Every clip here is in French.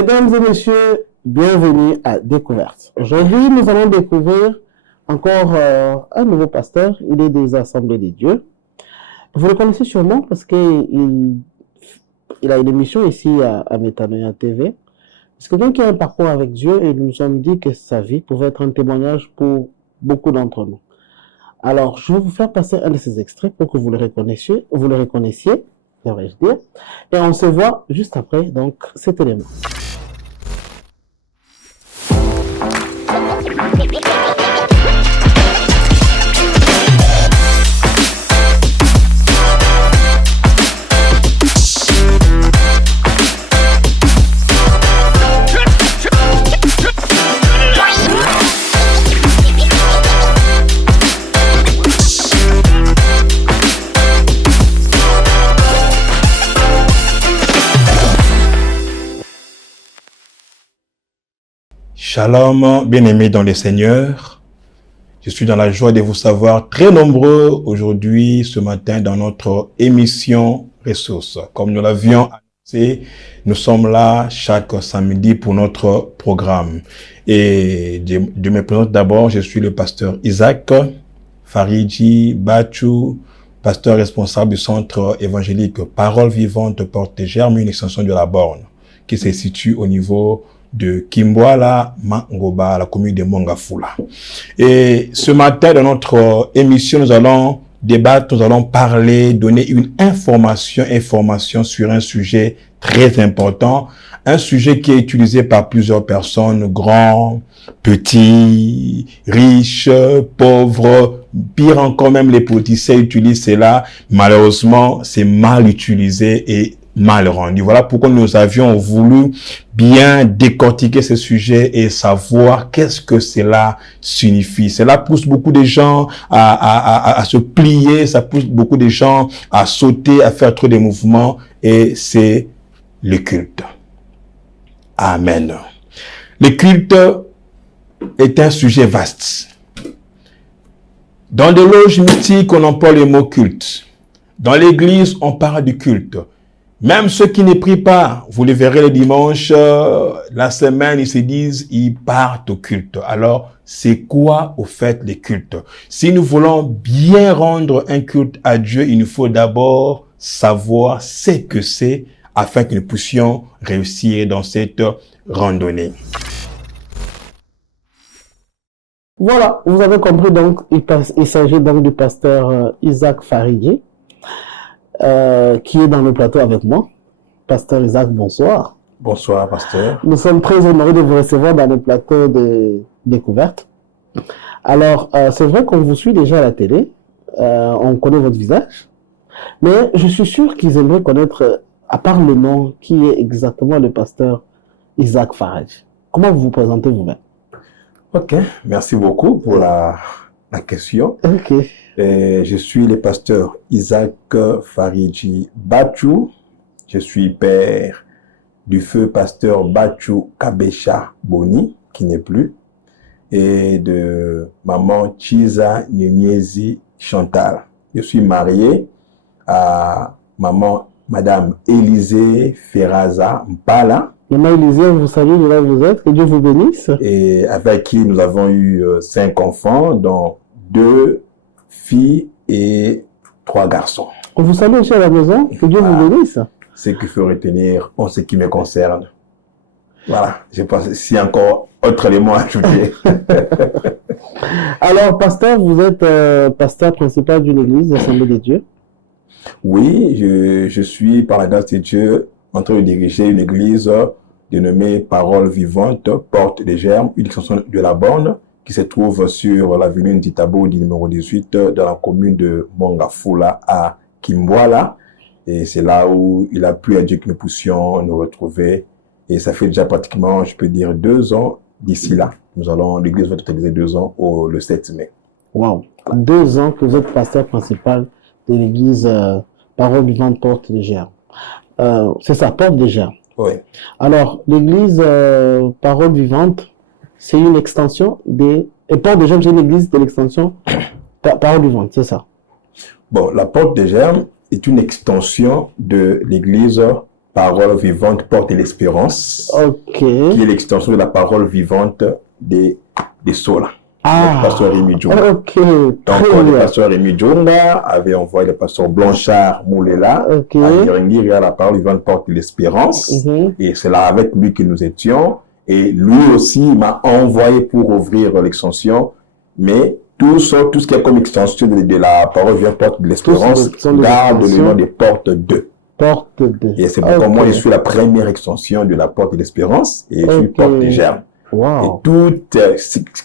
Mesdames et messieurs, bienvenue à Découverte. Aujourd'hui, nous allons découvrir encore un nouveau pasteur. Il est des Assemblées des Dieux. Vous le connaissez sûrement parce qu'il a une émission ici à Métanoïa TV. C'est quelqu'un qui a un parcours avec Dieu et nous nous sommes dit que sa vie pouvait être un témoignage pour beaucoup d'entre nous. Alors, je vais vous faire passer un de ces extraits pour que vous le reconnaissiez, devrais-je dire. Et on se voit juste après, donc, cet élément. Shalom, bien-aimés dans le Seigneur. Je suis dans la joie de vous savoir très nombreux aujourd'hui, ce matin, dans notre émission Ressources. Comme nous l'avions annoncé, nous sommes là chaque samedi pour notre programme. Et je me présente d'abord, je suis le pasteur Isaac Faridji Bachou, pasteur responsable du centre évangélique Parole Vivante Porte Germe, une extension de la Borne, qui se situe au niveau de Kimbwala, Mangoba, la commune de Mongafula. Et ce matin, dans notre émission, nous allons débattre, nous allons parler, donner une information sur un sujet très important, un sujet qui est utilisé par plusieurs personnes, grands, petits, riches, pauvres, pire encore, même les politiciens utilisent cela. Malheureusement, c'est mal utilisé et mal rendu. Voilà pourquoi nous avions voulu bien décortiquer ce sujet et savoir qu'est-ce que cela signifie. Cela pousse beaucoup de gens à se plier, ça pousse beaucoup de gens à sauter, à faire trop de mouvements, et c'est le culte. Amen. Le culte est un sujet vaste. Dans les loges mystiques, on emploie le mot culte. Dans l'église, on parle du culte. Même ceux qui ne prient pas, vous le verrez le dimanche, la semaine, ils se disent, ils partent au culte. Alors, c'est quoi au fait le culte? Si nous voulons bien rendre un culte à Dieu, il nous faut d'abord savoir ce que c'est afin que nous puissions réussir dans cette randonnée. Voilà, vous avez compris donc, il s'agit donc du pasteur Isaac Faridji. Qui est dans le plateau avec moi. Pasteur Isaac, bonsoir. Bonsoir, pasteur. Nous sommes très honorés de vous recevoir dans le plateau de Découverte. Alors, c'est vrai qu'on vous suit déjà à la télé, on connaît votre visage, mais je suis sûr qu'ils aimeraient connaître, à part le nom, qui est exactement le pasteur Isaac Faridji. Comment vous vous présentez vous-même? Ok, merci beaucoup pour la question. Ok. Je suis le pasteur Isaac Faridji Bachou. Je suis père du feu pasteur Bachou Kabesha Boni, qui n'est plus, et de maman Chiza Nyenyezi Chantal. Je suis marié à madame Élisée Ferraza Mpala. Maman Élisée, vous saluez de là où vous êtes, que Dieu vous bénisse. Et avec qui nous avons eu 5 enfants, dont 2 filles et 3 garçons. On vous salue aussi à la maison, que Dieu vous bénisse. C'est qu'il faut retenir en ce qui me concerne. Voilà, je pense s'il y a encore autre élément à ajouter. Alors, pasteur, vous êtes pasteur principal d'une église, l'Assemblée des Dieux. Oui, je suis, par la grâce de Dieu, en train de diriger une église dénommée Parole Vivante, Porte des Germes, une extension de la Borne, qui se trouve sur l'avenue Ntitabo du numéro 18 dans la commune de Mongafula à Kimbwala. Et c'est là où il a plu à Dieu que nous puissions nous retrouver. Et ça fait déjà pratiquement, je peux dire, 2 ans d'ici là. L'église va totaliser 2 ans le 7 mai. Wow. 2 ans que vous êtes pasteur principal de l'église Parole Vivante Porte des Germes. C'est ça, Porte des Germes. Oui. Alors, l'église Parole Vivante, c'est une extension des... Et Porte des Germes, c'est une église de l'extension Parole Vivante, c'est ça? Bon, la Porte des Germes est une extension de l'église Parole vivante porte l'espérance, Ok. qui est l'extension de la parole vivante des Sola. Ah. Le pasteur Rémi Djonga. Ok. Donc, Très le bien. pasteur Rémi Djonga avait envoyé le pasteur Blanchard Moulela Ok. à Iringui, la parole vivante porte l'espérance. Mhm. Et c'est là avec lui que nous étions. Et lui aussi m'a envoyé pour ouvrir l'extension. Mais tout ce qui est comme extension de la parole vivante porte l'espérance Tous sont des garde le extensions. nom des portes 2. Porte de. Et c'est pourquoi Ok. moi, je suis la première extension de la porte de l'espérance et je suis Ok. porte des germes. Et Wow. toutes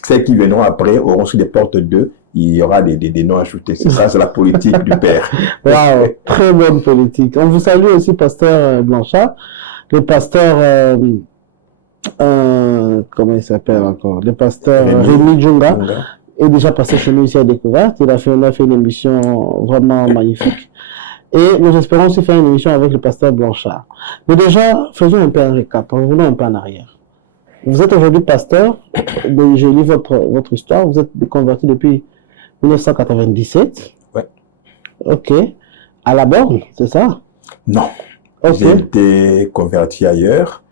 celles qui viendront après auront sur les portes 2, il y aura des noms ajoutés. C'est ça, c'est la politique du Père. Wow. Très bonne politique. On vous salue aussi, pasteur Blanchard. Le pasteur, comment il s'appelle encore? Le pasteur Rémi Djonga est déjà passé chez nous ici à Découverte. On a fait une émission vraiment magnifique. Et nous espérons aussi faire une émission avec le pasteur Blanchard. Mais déjà, faisons un peu un récap. Revenons un peu en arrière. Vous êtes aujourd'hui pasteur. J'ai lu votre histoire. Vous êtes converti depuis 1997. Ouais. Ok. À la borne, c'est ça? Non. Ok. J'ai été converti ailleurs.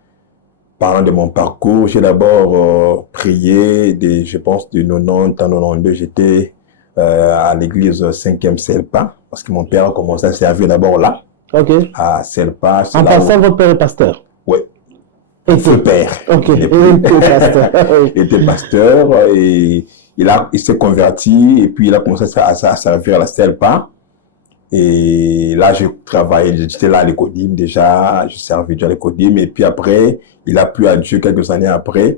Parlant de mon parcours, j'ai d'abord prié, je pense, de 90 à 92, j'étais à l'église 5e Selpa, parce que mon père a commencé à servir d'abord là, Ok. à Selpa. En passant, votre père est pasteur. Oui. Et Feu père. Ok. Il Et est plus- pasteur. Il était pasteur et il s'est converti et puis il a commencé à servir à la Selpa. Et là, j'ai travaillé, j'étais là à l'Écodim déjà, je servais Dieu à l'Écodim. Et puis après, il a plu à Dieu quelques années après.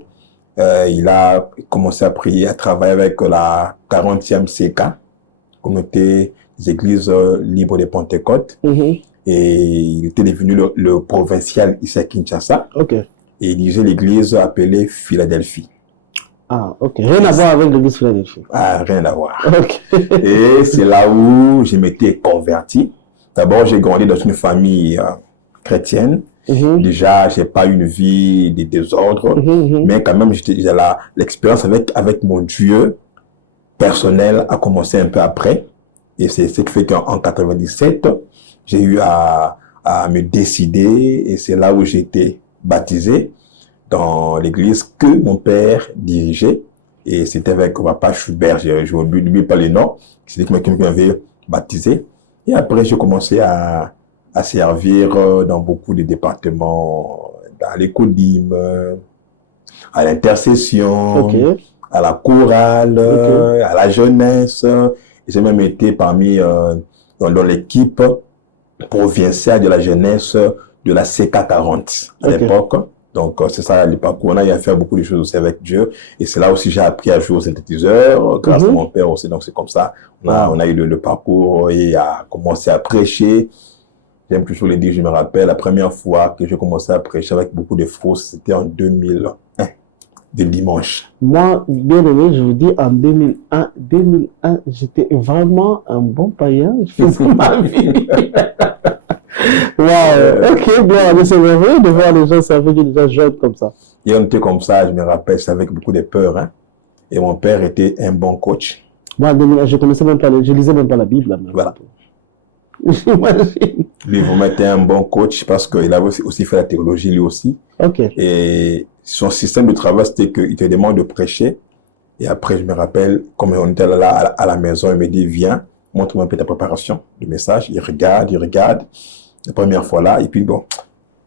Il a commencé à prier, à travailler avec la 40e CK, Communauté des Églises Libres de Pentecôte. Mhm. Et il était devenu le provincial ici à Kinshasa. Ok. Et il dirigeait l'église appelée Philadelphie. Ah, ok. Rien à voir avec l'église Philadelphie. Ah, rien à voir. Ok. Et c'est là où je m'étais converti. D'abord, j'ai grandi dans une famille chrétienne. Mhm. Déjà, j'ai pas une vie de désordre, Mhm. mais quand même, l'expérience avec mon Dieu personnel a commencé un peu après. Et c'est ce qui fait qu'en 97, j'ai eu à me décider et c'est là où j'ai été baptisé dans l'église que mon père dirigeait. Et c'était avec papa Schubert, je n'oublie pas les noms, c'était quelqu'un qui m'avait baptisé. Et après, j'ai commencé à servir dans beaucoup de départements, dans l'Écodim, à l'intercession, Ok. à la chorale, Ok. à la jeunesse. Et j'ai même été parmi dans l'équipe provinciale de la jeunesse de la CK40 à Ok. l'époque. Donc, c'est ça le parcours. On a eu à faire beaucoup de choses aussi avec Dieu. Et c'est là aussi j'ai appris à jouer au synthétiseur grâce à mon père aussi. Donc, c'est comme ça. On a eu le parcours et à commencer à prêcher. J'aime toujours le dire, je me rappelle, la première fois que j'ai commencé à prêcher avec beaucoup de force, c'était en 2001, de dimanche. Moi, bien aimé, je vous dis, en 2001, j'étais vraiment un bon païen. Je faisais ma vie. Wow. Ok, bien, mais c'est merveilleux de voir les gens servir Dieu déjà jeunes comme ça. Et on était comme ça, je me rappelle, c'est avec beaucoup de peur. Hein. Et mon père était un bon coach. Moi, en 2001, je connaissais même pas, je lisais même pas la Bible. Là, Voilà. J'imagine. Lui, vous mettez un bon coach parce qu'il avait aussi fait la théologie lui aussi. Ok. Et son système de travail, c'était qu'il te demande de prêcher. Et après, je me rappelle, comme on était là à la maison, il me dit, viens, montre-moi un peu ta préparation de message. Il regarde. La première fois là, et puis bon,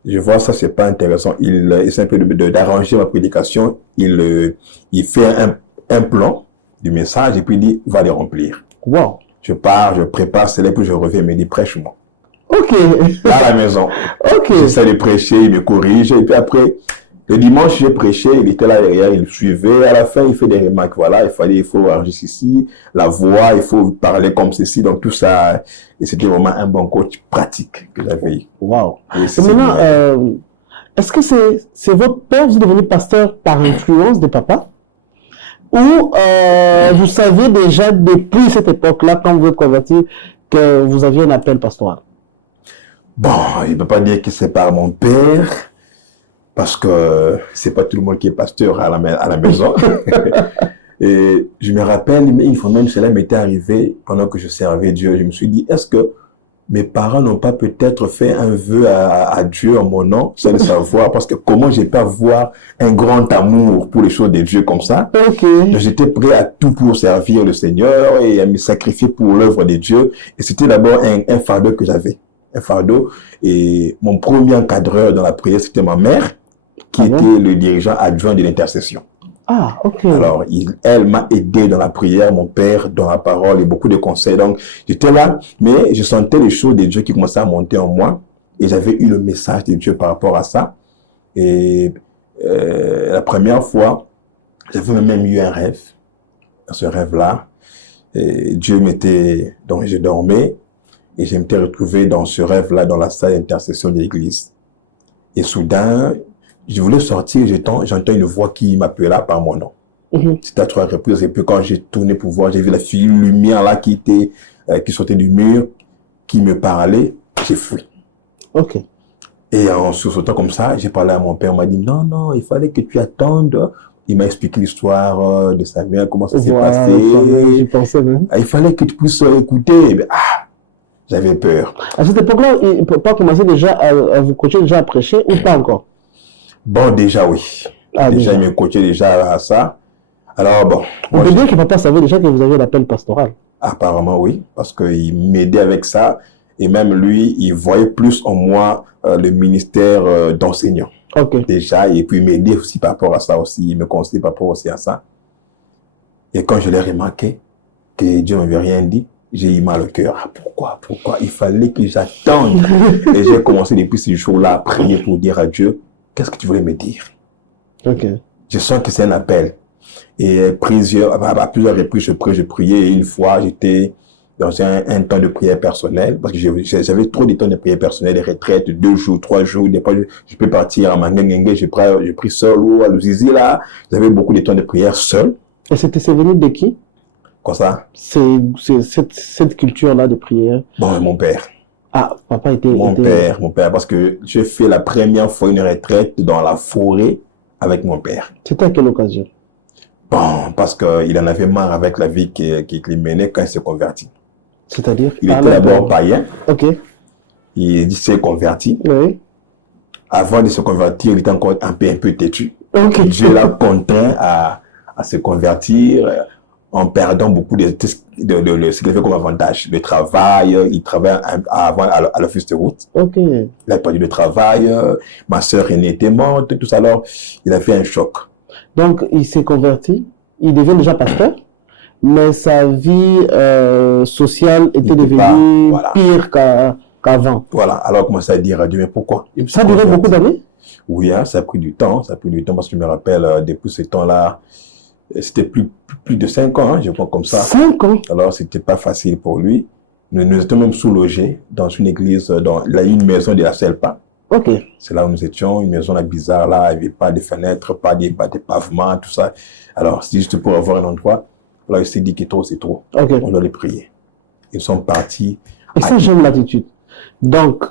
je vois ça, c'est pas intéressant. Il essaie un peu d'arranger ma prédication. Il fait un plan du message et puis il dit, va les remplir. Wow. Je pars, je prépare, c'est là que je reviens, il me dit, prêche-moi. Ok. Là, à la maison. Ok. J'essaie de prêcher, il me corrige. Et puis après, le dimanche, j'ai prêché, il était là derrière, il suivait. À la fin, il fait des remarques. Voilà, il faut enregistrer ici, la voix, il faut parler comme ceci. Donc, tout ça. Et c'était vraiment un bon coach pratique que j'avais eu. Wow. Et maintenant, est-ce que c'est votre père, vous êtes devenu pasteur par influence de papa? Ou vous saviez déjà depuis cette époque-là, quand vous êtes converti, que vous aviez un appel pastoral? Bon, il ne peut pas dire que c'est par mon père, parce que c'est pas tout le monde qui est pasteur à la maison. Et je me rappelle, mais une fois même, cela m'était arrivé pendant que je servais Dieu. Je me suis dit, est-ce que mes parents n'ont pas peut-être fait un vœu à Dieu en mon nom, sans le savoir, parce que comment j'ai pu avoir un grand amour pour les choses de Dieu comme ça. Ok. Donc, j'étais prêt à tout pour servir le Seigneur et à me sacrifier pour l'œuvre de Dieu. Et c'était d'abord un fardeau que j'avais. Un fardeau. Et mon premier encadreur dans la prière, c'était ma mère, qui était le dirigeant adjoint de l'intercession. Ah, ok. Alors, elle m'a aidé dans la prière, mon père dans la parole et beaucoup de conseils. Donc, j'étais là, mais je sentais les choses de Dieu qui commençaient à monter en moi. Et j'avais eu le message de Dieu par rapport à ça. Et la première fois, j'avais même eu un rêve. Dans ce rêve-là, Dieu m'était... Donc, je dormais et je m'étais retrouvé dans ce rêve-là, dans la salle d'intercession de l'église. Et soudain, je voulais sortir, j'entends une voix qui m'appela par mon nom. C'était à 3 reprises. Et puis quand j'ai tourné pour voir, j'ai vu la fille lumière là qui sortait du mur, qui me parlait. J'ai fui. Ok. Et en sursautant comme ça, j'ai parlé à mon père. Il m'a dit non, il fallait que tu attendes. Il m'a expliqué l'histoire de Samuel, comment ça s'est passé. J'y pensais même. Il fallait que tu puisses écouter. Mais, j'avais peur. À cette époque-là, il ne peut pas commencer déjà à vous coacher, déjà à prêcher ou pas encore? Bon, déjà, oui. Déjà, il me coachait déjà à ça. Alors, bon. On peut dire que papa savait déjà que vous aviez l'appel pastoral. Apparemment, oui. Parce qu'il m'aidait avec ça. Et même lui, il voyait plus en moi le ministère d'enseignant. Ok. Déjà. Et puis, il m'aidait aussi par rapport à ça aussi. Il me conseillait par rapport aussi à ça. Et quand je l'ai remarqué, que Dieu ne m'avait rien dit, j'ai eu mal au cœur. Pourquoi? Il fallait que j'attende. Et j'ai commencé depuis ce jour-là à prier pour dire à Dieu, qu'est-ce que tu voulais me dire? Ok. Je sens que c'est un appel. Et à plusieurs reprises, je priais. Et une fois, j'étais dans un temps de prière personnelle, parce que j'avais trop de temps de prière personnelle, des retraites, 2 jours, 3 jours. Des fois, je peux partir à Mangengue, je prie seul, ou à Luzizi, là. J'avais beaucoup de temps de prière seul. Et c'est venu de qui? Comme ça? C'est cette culture-là de prière. Bon, mon père. Ah, papa était... Mon père, parce que j'ai fait la première fois une retraite dans la forêt avec mon père. C'était à quelle occasion? Bon, parce qu'il en avait marre avec la vie qu'il menait quand il s'est converti. C'est-à-dire? Il était d'abord païen. Ok. Il s'est converti. Oui. Avant de se convertir, il était encore un peu têtu. Ok. Dieu l'a contraint à se convertir en perdant beaucoup de ce qu'il avait comme avantage. Le travail, il travaillait avant à l'office de route. Ok. Il a perdu le travail, ma sœur aînée était morte, tout ça. Alors, il a fait un choc. Donc, il s'est converti, il devient déjà pasteur, mais sa vie sociale était devenue pire qu'avant. Voilà, alors on commence à dire à Dieu, mais pourquoi? Ça a duré beaucoup d'années? Oui, hein, ça a pris du temps, parce que je me rappelle, depuis ce temps-là, c'était plus de 5 ans, hein, je crois comme ça. 5 ans? Alors, c'était pas facile pour lui. Nous étions même sous-logés dans une église, dans une maison de la Selpa. Ok. C'est là où nous étions, une maison là, bizarre, là, il n'y avait pas de fenêtres, pas de pavements, tout ça. Alors, c'est juste pour avoir un endroit. Alors, il s'est dit que trop, c'est trop. Ok. On doit les prier. Ils sont partis. Et ça, j'aime l'attitude. Donc,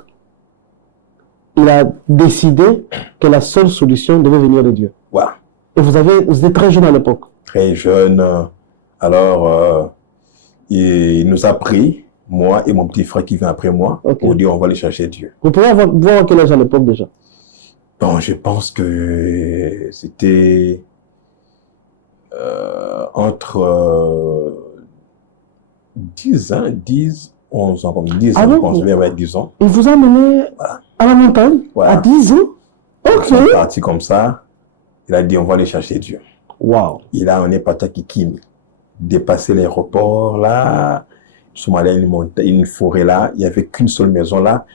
il a décidé que la seule solution devait venir de Dieu. Voilà. Et vous étiez très jeune à l'époque. Très jeune. Alors, il nous a pris, moi et mon petit frère qui vient après moi, pour dire on va aller chercher Dieu. Vous pouvez voir quel âge à l'époque déjà? Bon, je pense que c'était entre 10 ans, 11 ans, comme 10 ans, je pense, vers 10 ans. Il vous a mené à la montagne à 10 ans? Ok. On est parti comme ça. Il a dit, on va aller chercher Dieu. Wow. On est parti à Kikimi. Dépassé l'aéroport, là. Nous sommes allés à une forêt, là. Il n'y avait qu'une seule maison, là.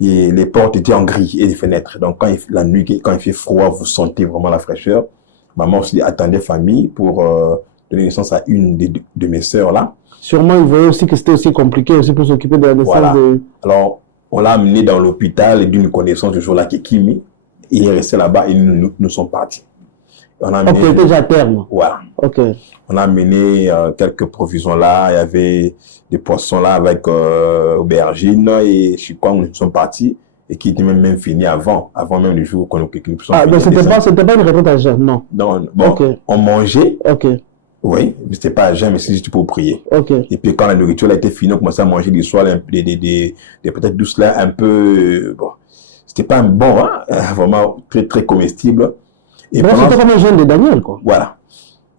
Et les portes étaient en gris et les fenêtres. Donc, la nuit, quand il fait froid, vous sentez vraiment la fraîcheur. Maman aussi attendait famille pour donner naissance à une de mes sœurs, là. Sûrement, il voyait aussi que c'était aussi compliqué aussi pour s'occuper de la naissance de... Alors, on l'a amené dans l'hôpital d'une connaissance du jour-là, Kikimi. Il est resté là-bas et nous sommes partis. On a amené... il était déjà à terme. Voilà. Ok. On a amené quelques provisions là. Il y avait des poissons là avec aubergines et je crois que nous sommes partis et qui était même fini avant même le jour qu'on nous sommes donc c'était pas une retraite à jeûne, non? Non, bon, on mangeait. Ok. Oui, mais c'était pas à jeun, mais c'est juste pour prier. Ok. Et puis quand la nourriture a été finie, on commençait à manger des soirs, des peut-être douces là, un peu, bon, c'était pas un bon, hein, vraiment très, très comestible. Et Bref, c'était comme un jeûne de Daniel, quoi. voilà.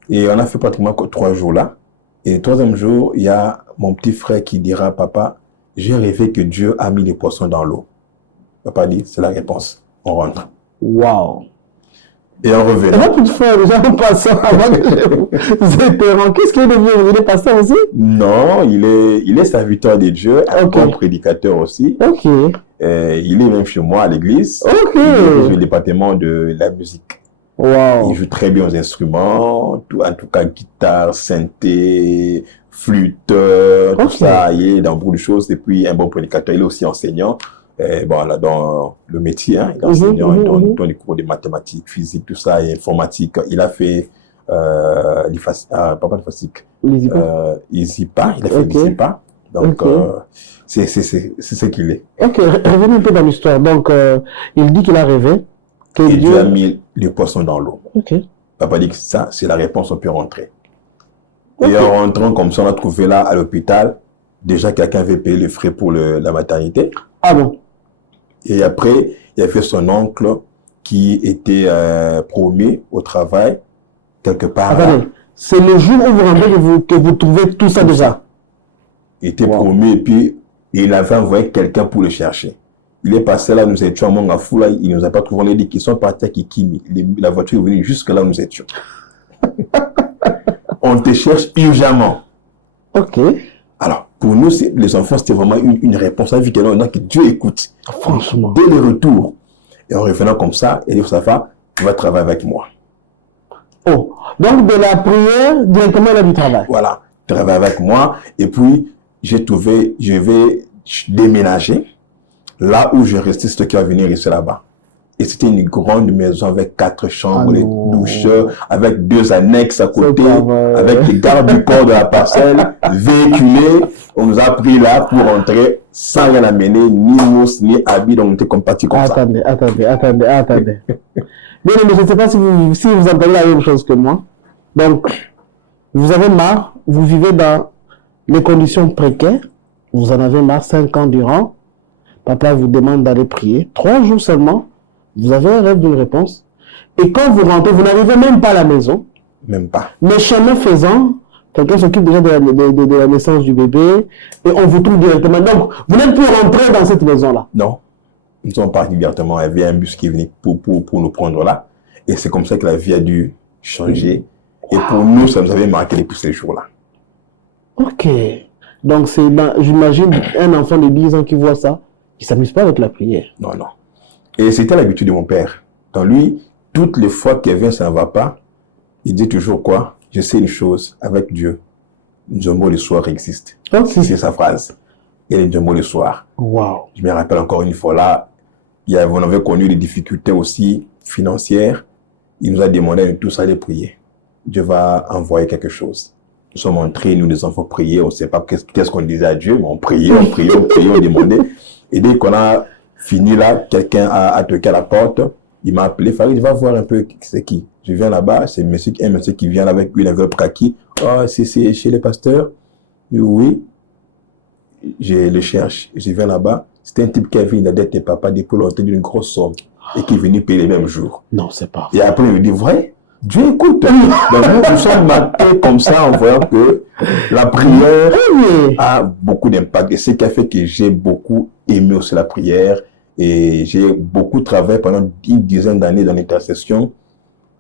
Et on a fait pratiquement 3 jours là. Et le 3e jour, il y a mon petit frère qui dira, papa, j'ai rêvé que Dieu a mis les poissons dans l'eau. Papa dit, c'est la réponse. On rentre. Waouh. Et en Et revenant. votre petit frère, déjà en passant, avant que je vous interrompe, qu'est-ce qu'il est devenu? Il est pasteur aussi? Non, il est serviteur de Dieu, un Ok. bon prédicateur aussi. Ok. Il est même chez moi à l'église. Ok. Il dirige le département de la musique. Il Waouh. joue très bien aux instruments, en tout cas guitare, synthé, flûte, tout Ok. ça. Il est dans beaucoup de choses. Et puis un bon prédicateur. Il est aussi enseignant. Bon, là, dans le métier, hein, il est enseignant, il donne des cours de mathématiques, physique, tout ça, et informatique. Il a fait pas l'IFASIC, ISIPA, il a fait Ok. l'ISIPA. Donc, Ok. c'est ce qu'il est. Ok, revenons un peu dans l'histoire. Donc, il dit qu'il a rêvé que Et Dieu a Dieu... mis les poissons dans l'eau. Ok. Papa dit que ça, c'est la réponse, on peut rentrer. Ok. Et en rentrant comme ça, on a trouvé là, à l'hôpital, déjà quelqu'un avait payé les frais pour la maternité. Ah bon? Et après, il y avait son oncle qui était promu au travail, quelque part là. Attendez, c'est le jour où vous rentrez que vous trouvez tout ça déjà. Il était Wow. promu et puis il avait envoyé quelqu'un pour le chercher. Il est passé là, nous étions à Mongafou, là, il ne nous a pas trouvé, on a dit qu'ils sont partis à Kikimi. La voiture est venue jusque là où nous étions. On te cherche urgemment. Ok. Alors, pour nous, les enfants, c'était vraiment une réponse. On a vu que Dieu écoute. Franchement. Dès le retour. Et en revenant comme ça, il dit, ça va, tu vas travailler avec moi. Oh. Donc, de la prière, directement à la du travail. Voilà, travaille avec moi. Et puis, j'ai trouvé, je vais déménager. Là où je restais, c'est toi qui va venir rester là-bas. Et c'était une grande maison avec 4 chambres, Ah des non. douches, avec 2 annexes à côté, pas vrai. avec les gardes du corps de la parcelle, véhiculés. On nous a pris là pour rentrer sans rien amener, ni mousse, ni habit. Donc, on était comme parti comme ça. Attendez. Mais je ne sais pas si vous entendez la même chose que moi. Donc, vous avez marre, vous vivez dans les conditions précaires, vous en avez marre 5 ans durant, papa vous demande d'aller prier, 3 jours seulement, vous avez un rêve d'une réponse, et quand vous rentrez, vous n'arrivez même pas à la maison, Même pas. mais chemin faisant, quelqu'un s'occupe déjà de la naissance du bébé, et on vous trouve directement. Donc, vous n'êtes plus rentré dans cette maison-là. Non. Nous sommes partis directement. Il y avait un bus qui venait pour nous prendre là. Et c'est comme ça que la vie a dû changer. Et pour nous, ça nous avait marqué depuis ces jours-là. Ok. Donc, j'imagine un enfant de 10 ans qui voit ça, qui ne s'amuse pas avec la prière. Non. Et c'était l'habitude de mon père. Dans lui, toutes les fois qu'il vient, ça ne va pas. Il dit toujours quoi? Je sais une chose, avec Dieu, Nzombo le soir existe. Ok. C'est sa phrase. Il est Nzombo le soir. Wow. Je me rappelle encore une fois là, on avait connu des difficultés aussi financières. Il nous a demandé de tous aller prier. Dieu va envoyer quelque chose. Nous sommes entrés, nous les enfants, prier. On ne sait pas qu'est-ce qu'on disait à Dieu, mais on priait, on demandait. Et dès qu'on a fini là, quelqu'un a toqué à la porte. Il m'a appelé, Farid, va voir un peu c'est qui. Je viens là-bas, c'est un monsieur qui vient là avec une enveloppe kaki. Oh, c'est chez les pasteurs. Oui. Je le cherche. Je viens là-bas. C'était un type qui avait une dette de papa depuis longtemps d'une grosse somme et qui est venu payer les mêmes jours. Non, c'est pas. Et après, il me dit, vrai, Dieu écoute. Donc nous sommes marqués comme ça en voyant que la prière a beaucoup d'impact. Et c'est ce qui a fait que j'ai beaucoup aimé aussi la prière. Et j'ai beaucoup travaillé pendant une dizaine d'années dans l'intercession.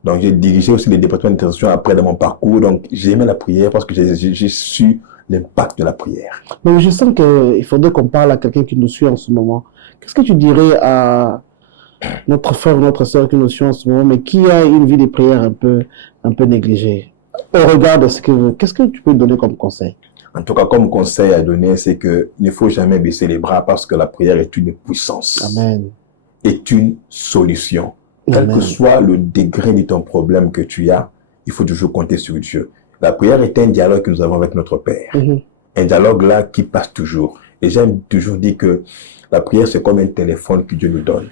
Donc j'ai dirigé aussi les départements d'intercession après dans mon parcours. Donc j'ai aimé la prière parce que j'ai su l'impact de la prière. Mais je sens qu'il faudrait qu'on parle à quelqu'un qui nous suit en ce moment. Qu'est-ce que tu dirais à notre frère ou notre soeur qui nous suit en ce moment, mais qui a une vie de prière un peu négligée? Au regard de qu'est-ce que tu peux donner comme conseil? En tout cas, comme conseil à donner, c'est qu'il ne faut jamais baisser les bras parce que la prière est une puissance. Amen. Est une solution. Amen. Quel que soit le degré de ton problème que tu as, il faut toujours compter sur Dieu. La prière est un dialogue que nous avons avec notre Père. Un dialogue là qui passe toujours. Et j'aime toujours dire que la prière, c'est comme un téléphone que Dieu nous donne.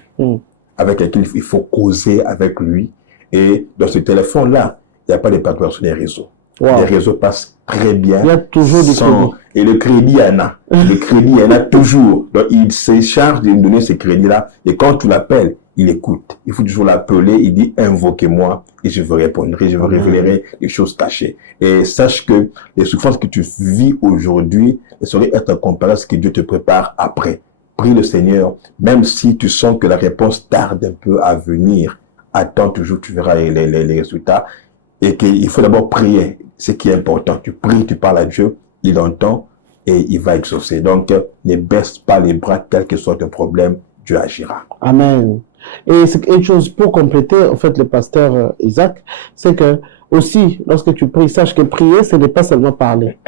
Avec lequel il faut causer avec lui. Et dans ce téléphone-là, il n'y a pas de partenaires sur les réseaux. Wow. Les réseaux passent très bien. Il y a toujours du crédit. Et le crédit, il y en a. Le crédit, il y en a toujours. Donc, il se charge de nous donner ce crédit-là. Et quand tu l'appelles, il écoute. Il faut toujours l'appeler. Il dit, invoquez-moi et je vous répondrai. Je vous révélerai les choses cachées. Et sache que les souffrances que tu vis aujourd'hui ne sauraient être comparées à ce que Dieu te prépare après. Prie le Seigneur, même si tu sens que la réponse tarde un peu à venir. Attends toujours, tu verras les résultats. Et qu'il faut d'abord prier, ce qui est important. Tu pries, tu parles à Dieu, il entend et il va exaucer. Donc, ne baisse pas les bras, quel que soit ton problème, Dieu agira. Amen. Et c'est une chose pour compléter, en fait, le pasteur Isaac, c'est que aussi, lorsque tu pries, sache que prier, ce n'est pas seulement parler.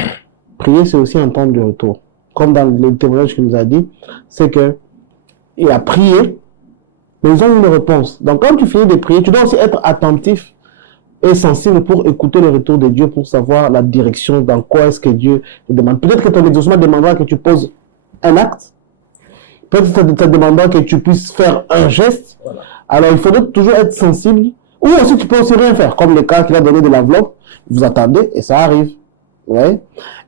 Prier, c'est aussi entendre du retour. Comme dans le témoignage qu'il nous a dit, c'est que il a prié, mais ils ont eu une réponse. Donc, quand tu finis de prier, tu dois aussi être attentif et sensible pour écouter le retour de Dieu, pour savoir la direction dans quoi est-ce que Dieu te demande. Peut-être que ton exaucement demandera que tu poses un acte. Peut-être que ça demandera que tu puisses faire un geste. Voilà. Alors, il faudrait toujours être sensible. Ou aussi, tu peux aussi rien faire. Comme le cas qu'il a donné de l'enveloppe. Vous attendez et ça arrive. Ouais.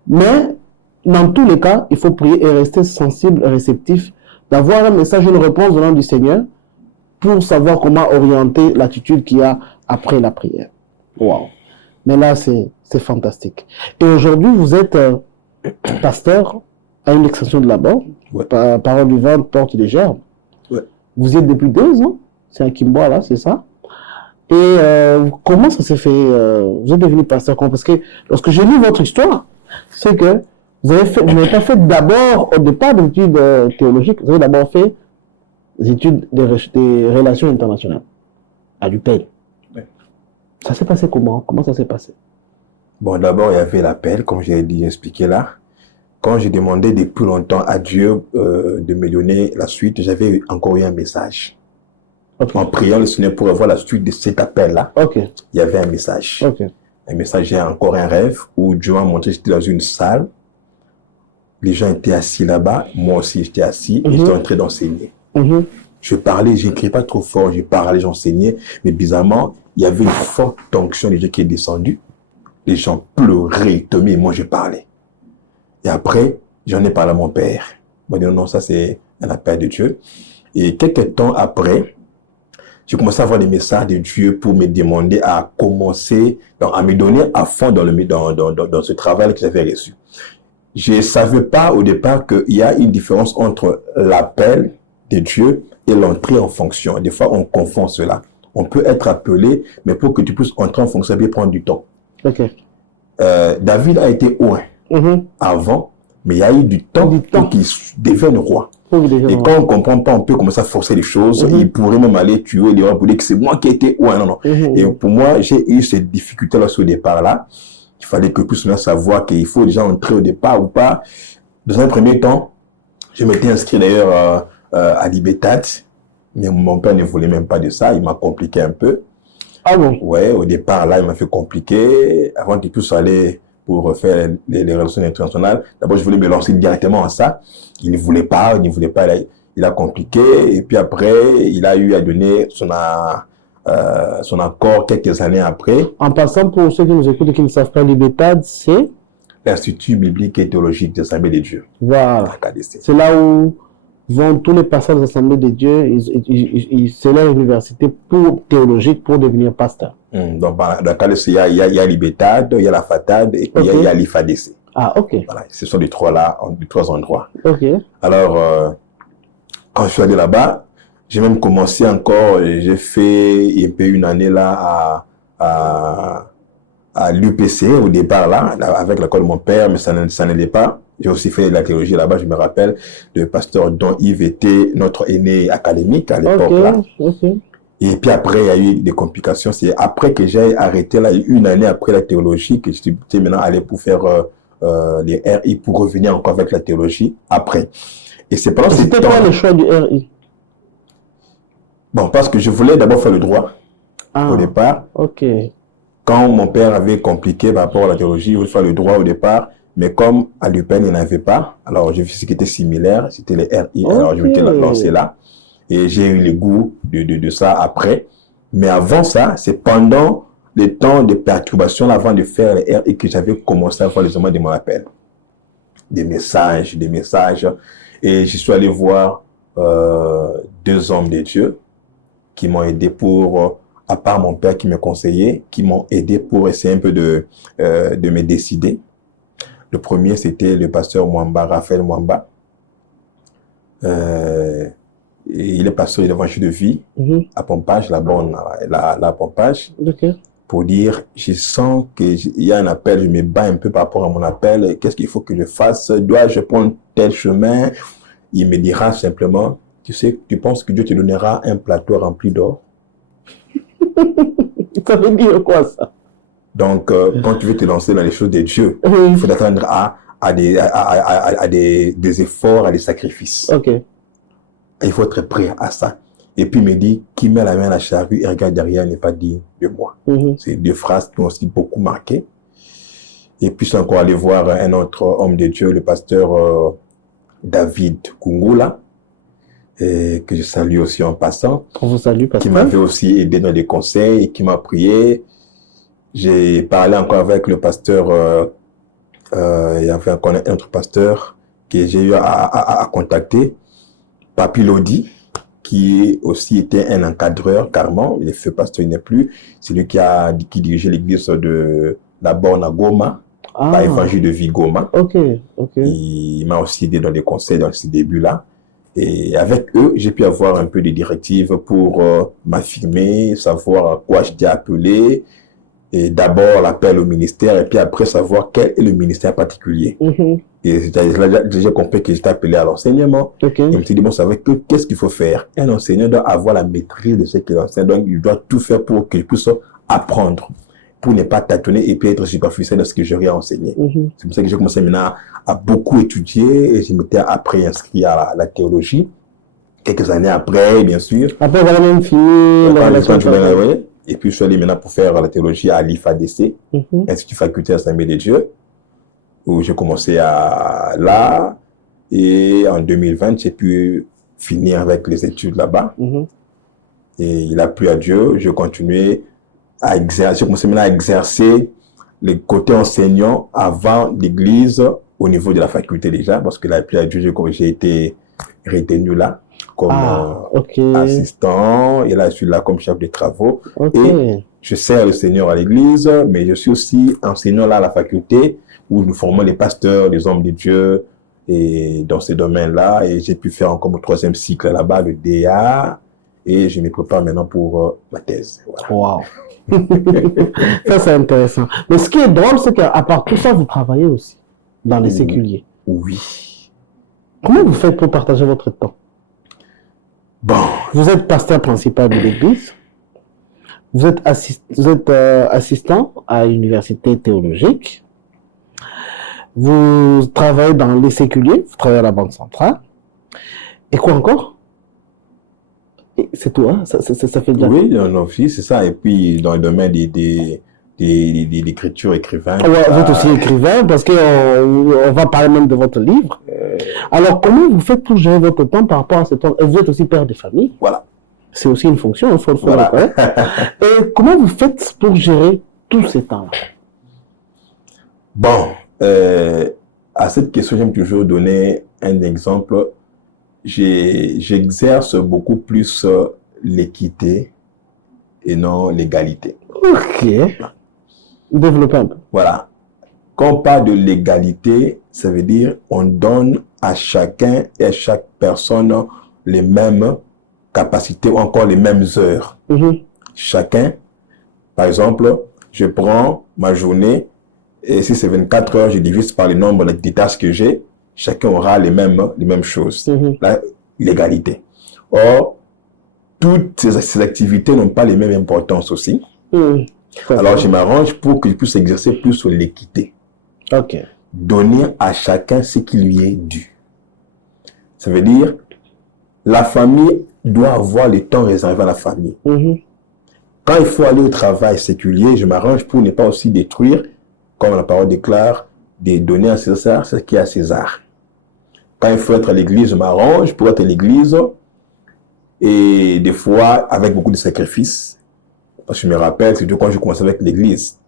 Mais, dans tous les cas, il faut prier et rester sensible et réceptif. D'avoir un message, une réponse venant du Seigneur pour savoir comment orienter l'attitude qu'il y a après la prière. Wow. Mais là, c'est fantastique. Et aujourd'hui, vous êtes pasteur à une extension de la Bord, ouais. Parole vivante, porte des gerbes. Ouais. Vous y êtes depuis 2 ans. C'est à Kimboa, là, c'est ça? Et comment ça s'est fait? Vous êtes devenu pasteur? Parce que lorsque j'ai lu votre histoire, c'est que vous n'avez pas fait d'abord, au départ des études théologiques, vous avez d'abord fait des études des relations internationales à l'UPEL. Ça s'est passé comment? Comment ça s'est passé? Bon, d'abord, il y avait l'appel, comme j'ai dit, expliqué là. Quand j'ai demandé depuis longtemps à Dieu de me donner la suite, j'avais encore eu un message. Okay. En priant le Seigneur pour avoir la suite de cet appel-là, okay. Il y avait un message. Okay. Un message, j'ai encore un rêve où Dieu m'a montré, j'étais dans une salle, les gens étaient assis là-bas, moi aussi j'étais assis, et j'étais en train d'enseigner. Je parlais, j'écrivais pas trop fort, je parlais, j'enseignais, mais bizarrement, il y avait une forte onction de Dieu qui est descendue. Les gens pleuraient, tombaient, et moi je parlais. Et après, j'en ai parlé à mon père. Il m'a dit non, ça c'est un appel de Dieu. Et quelques temps après, j'ai commencé à avoir des messages de Dieu pour me demander à commencer, à me donner à fond dans ce travail que j'avais reçu. Je ne savais pas au départ qu'il y a une différence entre l'appel de Dieu et l'entrée en fonction. Des fois, on confond cela. On peut être appelé, mais pour que tu puisses entrer en fonction, ça peut prendre du temps. Okay. David a été roi avant, mais il y a eu du temps pour qu'il devienne roi. Et quand on ne comprend pas, on peut commencer à forcer les choses. Il pourrait même aller tuer les rois pour dire que c'est moi qui ai été roi. Non, non. Et pour moi, j'ai eu cette difficulté-là au départ-là. Il fallait que je puisse savoir qu'il faut déjà entrer au départ ou pas. Dans un premier temps, je m'étais inscrit d'ailleurs à Libétat, mais mon père ne voulait même pas de ça. Il m'a compliqué un peu. Ah bon? Ouais, au départ, là, il m'a fait compliquer. Avant qu'il puisse aller pour faire les relations internationales, d'abord, je voulais me lancer directement en ça. Il ne voulait pas, il a compliqué. Et puis après, il a eu à donner son accord quelques années après. En passant, pour ceux qui nous écoutent et qui ne savent pas, l'IBETAD, c'est l'Institut biblique et théologique des Assemblées de Dieu. Voilà. C'est là où vont tous les pasteurs des Assemblées de Dieu. C'est là l'université théologique pour devenir pasteur. Donc, dans le cas de il y a l'IBETAD, il y a la FATAD et puis il y a l'IFADC. Ah, ok. Voilà, ce sont les trois endroits. Ok. Alors, quand je suis allé là-bas, j'ai même commencé encore, j'ai fait un peu une année là à l'UPC au départ là, avec l'école de mon père, mais ça n'allait pas. J'ai aussi fait de la théologie là-bas, je me rappelle, le pasteur Don Yves était notre aîné académique à l'époque là. Okay. Et puis après, il y a eu des complications. C'est après que j'ai arrêté là, une année après la théologie, que j'étais maintenant allé pour faire les RI pour revenir encore avec la théologie après. Et c'est pendant C'était quoi le choix du RI? Bon, parce que je voulais d'abord faire le droit au départ. Ok. Quand mon père avait compliqué par rapport à la théologie, il voulait faire le droit au départ. Mais comme à l'UPEN, il n'y en avait pas, alors j'ai vu ce qui était similaire, c'était les RI. Okay. Alors je m'étais lancé là. Et j'ai eu le goût de ça après. Mais avant ça, c'est pendant les temps de perturbation avant de faire les R et que j'avais commencé à voir les hommes de mon appel. Des messages. Et je suis allé voir 2 hommes de Dieu qui m'ont aidé pour, à part mon père qui me conseillait, qui m'ont aidé pour essayer un peu de me décider. Le premier, c'était le pasteur Mwamba, Raphaël Mwamba. Il est pasteur de l'évangile de vie à Pompage, la Pompage. Okay. Pour dire, je sens qu'il y a un appel, je me bats un peu par rapport à mon appel, qu'est-ce qu'il faut que je fasse, dois-je prendre tel chemin? Il me dira simplement, tu sais, tu penses que Dieu te donnera un plateau rempli d'or? Ça veut dire quoi ça? Donc, quand tu veux te lancer dans les choses de Dieu, il faut t'attendre à des efforts, à des sacrifices. Okay. Il faut être prêt à ça. Et puis il me dit, qui met la main à la charrue et regarde derrière n'est pas digne de moi. C'est 2 phrases qui m'ont aussi beaucoup marqué. Et puis je suis encore allé voir un autre homme de Dieu, le pasteur David Kungula, que je salue aussi en passant. On vous salue, pasteur. Qui m'avait aussi aidé dans des conseils et qui m'a prié. J'ai parlé encore avec le pasteur, il y avait encore un autre pasteur que j'ai eu à contacter, Papi Lodi, qui aussi était un encadreur, carrément. Il est fait pasteur, il n'est plus. C'est lui qui dirigeait l'église de la Borne à Goma, par Évangile de vie Goma. Okay. Il m'a aussi aidé dans les conseils dans ces débuts-là. Et avec eux, j'ai pu avoir un peu de directives pour m'affirmer, savoir à quoi j'étais appelé. Et d'abord l'appel au ministère, et puis après savoir quel est le ministère particulier. Et j'ai compris que j'étais appelé à l'enseignement. Okay. Et je me suis dit, bon, ça veut dire qu'est-ce qu'il faut faire? Un enseignant doit avoir la maîtrise de ce qu'il enseigne, donc il doit tout faire pour qu'il puisse apprendre, pour ne pas tâtonner et puis être superficiel dans ce que j'aurais enseigné. C'est pour ça que j'ai commencé maintenant à beaucoup étudier, et je m'étais après inscrit à la théologie. Quelques années après, bien sûr. Après, vous avez même fini et puis je suis allé maintenant pour faire la théologie à l'IFADC, Institut facultaire Assemblée de Dieu, où j'ai commencé là, et en 2020, j'ai pu finir avec les études là-bas. Et il a plu à Dieu, j'ai continué à exercer, j'ai commencé maintenant à exercer le côté enseignant avant l'église, au niveau de la faculté déjà, parce que là, il a plu à Dieu, j'ai été retenu là, comme assistant, et là, je suis là comme chef de travaux. Et je sers le Seigneur à l'église, mais je suis aussi enseignant là à la faculté, où nous formons les pasteurs, les hommes de Dieu, et dans ces domaines-là, et j'ai pu faire encore mon 3e cycle là-bas, le DA, et je me prépare maintenant pour ma thèse. Voilà. Wow. Ça, c'est intéressant. Mais ce qui est drôle, c'est qu'à part tout ça, vous travaillez aussi dans les séculiers. Oui. Comment vous faites pour partager votre temps? Bon. Vous êtes pasteur principal de l'église. Vous êtes assistant à l'université théologique. Vous travaillez dans les séculiers. Vous travaillez à la Banque centrale. Et quoi encore? C'est tout, hein? Ça fait déjà. Oui, non, c'est ça. Et puis, dans le domaine de l'écriture, écrivain. Ouais, vous êtes aussi écrivain, parce qu'on va parler même de votre livre. Alors, comment vous faites pour gérer votre temps par rapport à ce temps? Vous êtes aussi père de famille. Voilà. C'est aussi une fonction, il faut le faire. Et comment vous faites pour gérer tous ces temps-là? Bon, à cette question, j'aime toujours donner un exemple. J'exerce beaucoup plus l'équité et non l'égalité. Ok. Développez un peu. Voilà. Quand on parle de l'égalité, ça veut dire on donne à chacun et à chaque personne les mêmes capacités ou encore les mêmes heures. Chacun, par exemple, je prends ma journée et si c'est 24 heures, je divise par le nombre de tâches que j'ai. Chacun aura les mêmes choses. L'égalité. Or, toutes ces activités n'ont pas les mêmes importances aussi. Alors, je m'arrange pour que je puisse exercer plus sur l'équité. Ok. Donner à chacun ce qui lui est dû. Ça veut dire, la famille doit avoir le temps réservé à la famille. Quand il faut aller au travail séculier, je m'arrange pour ne pas aussi détruire, comme la parole déclare, de donner à César ce qui est à César. Quand il faut être à l'église, je m'arrange pour être à l'église, et des fois avec beaucoup de sacrifices, Parce que je me rappelle, surtout quand je commençais avec l'église,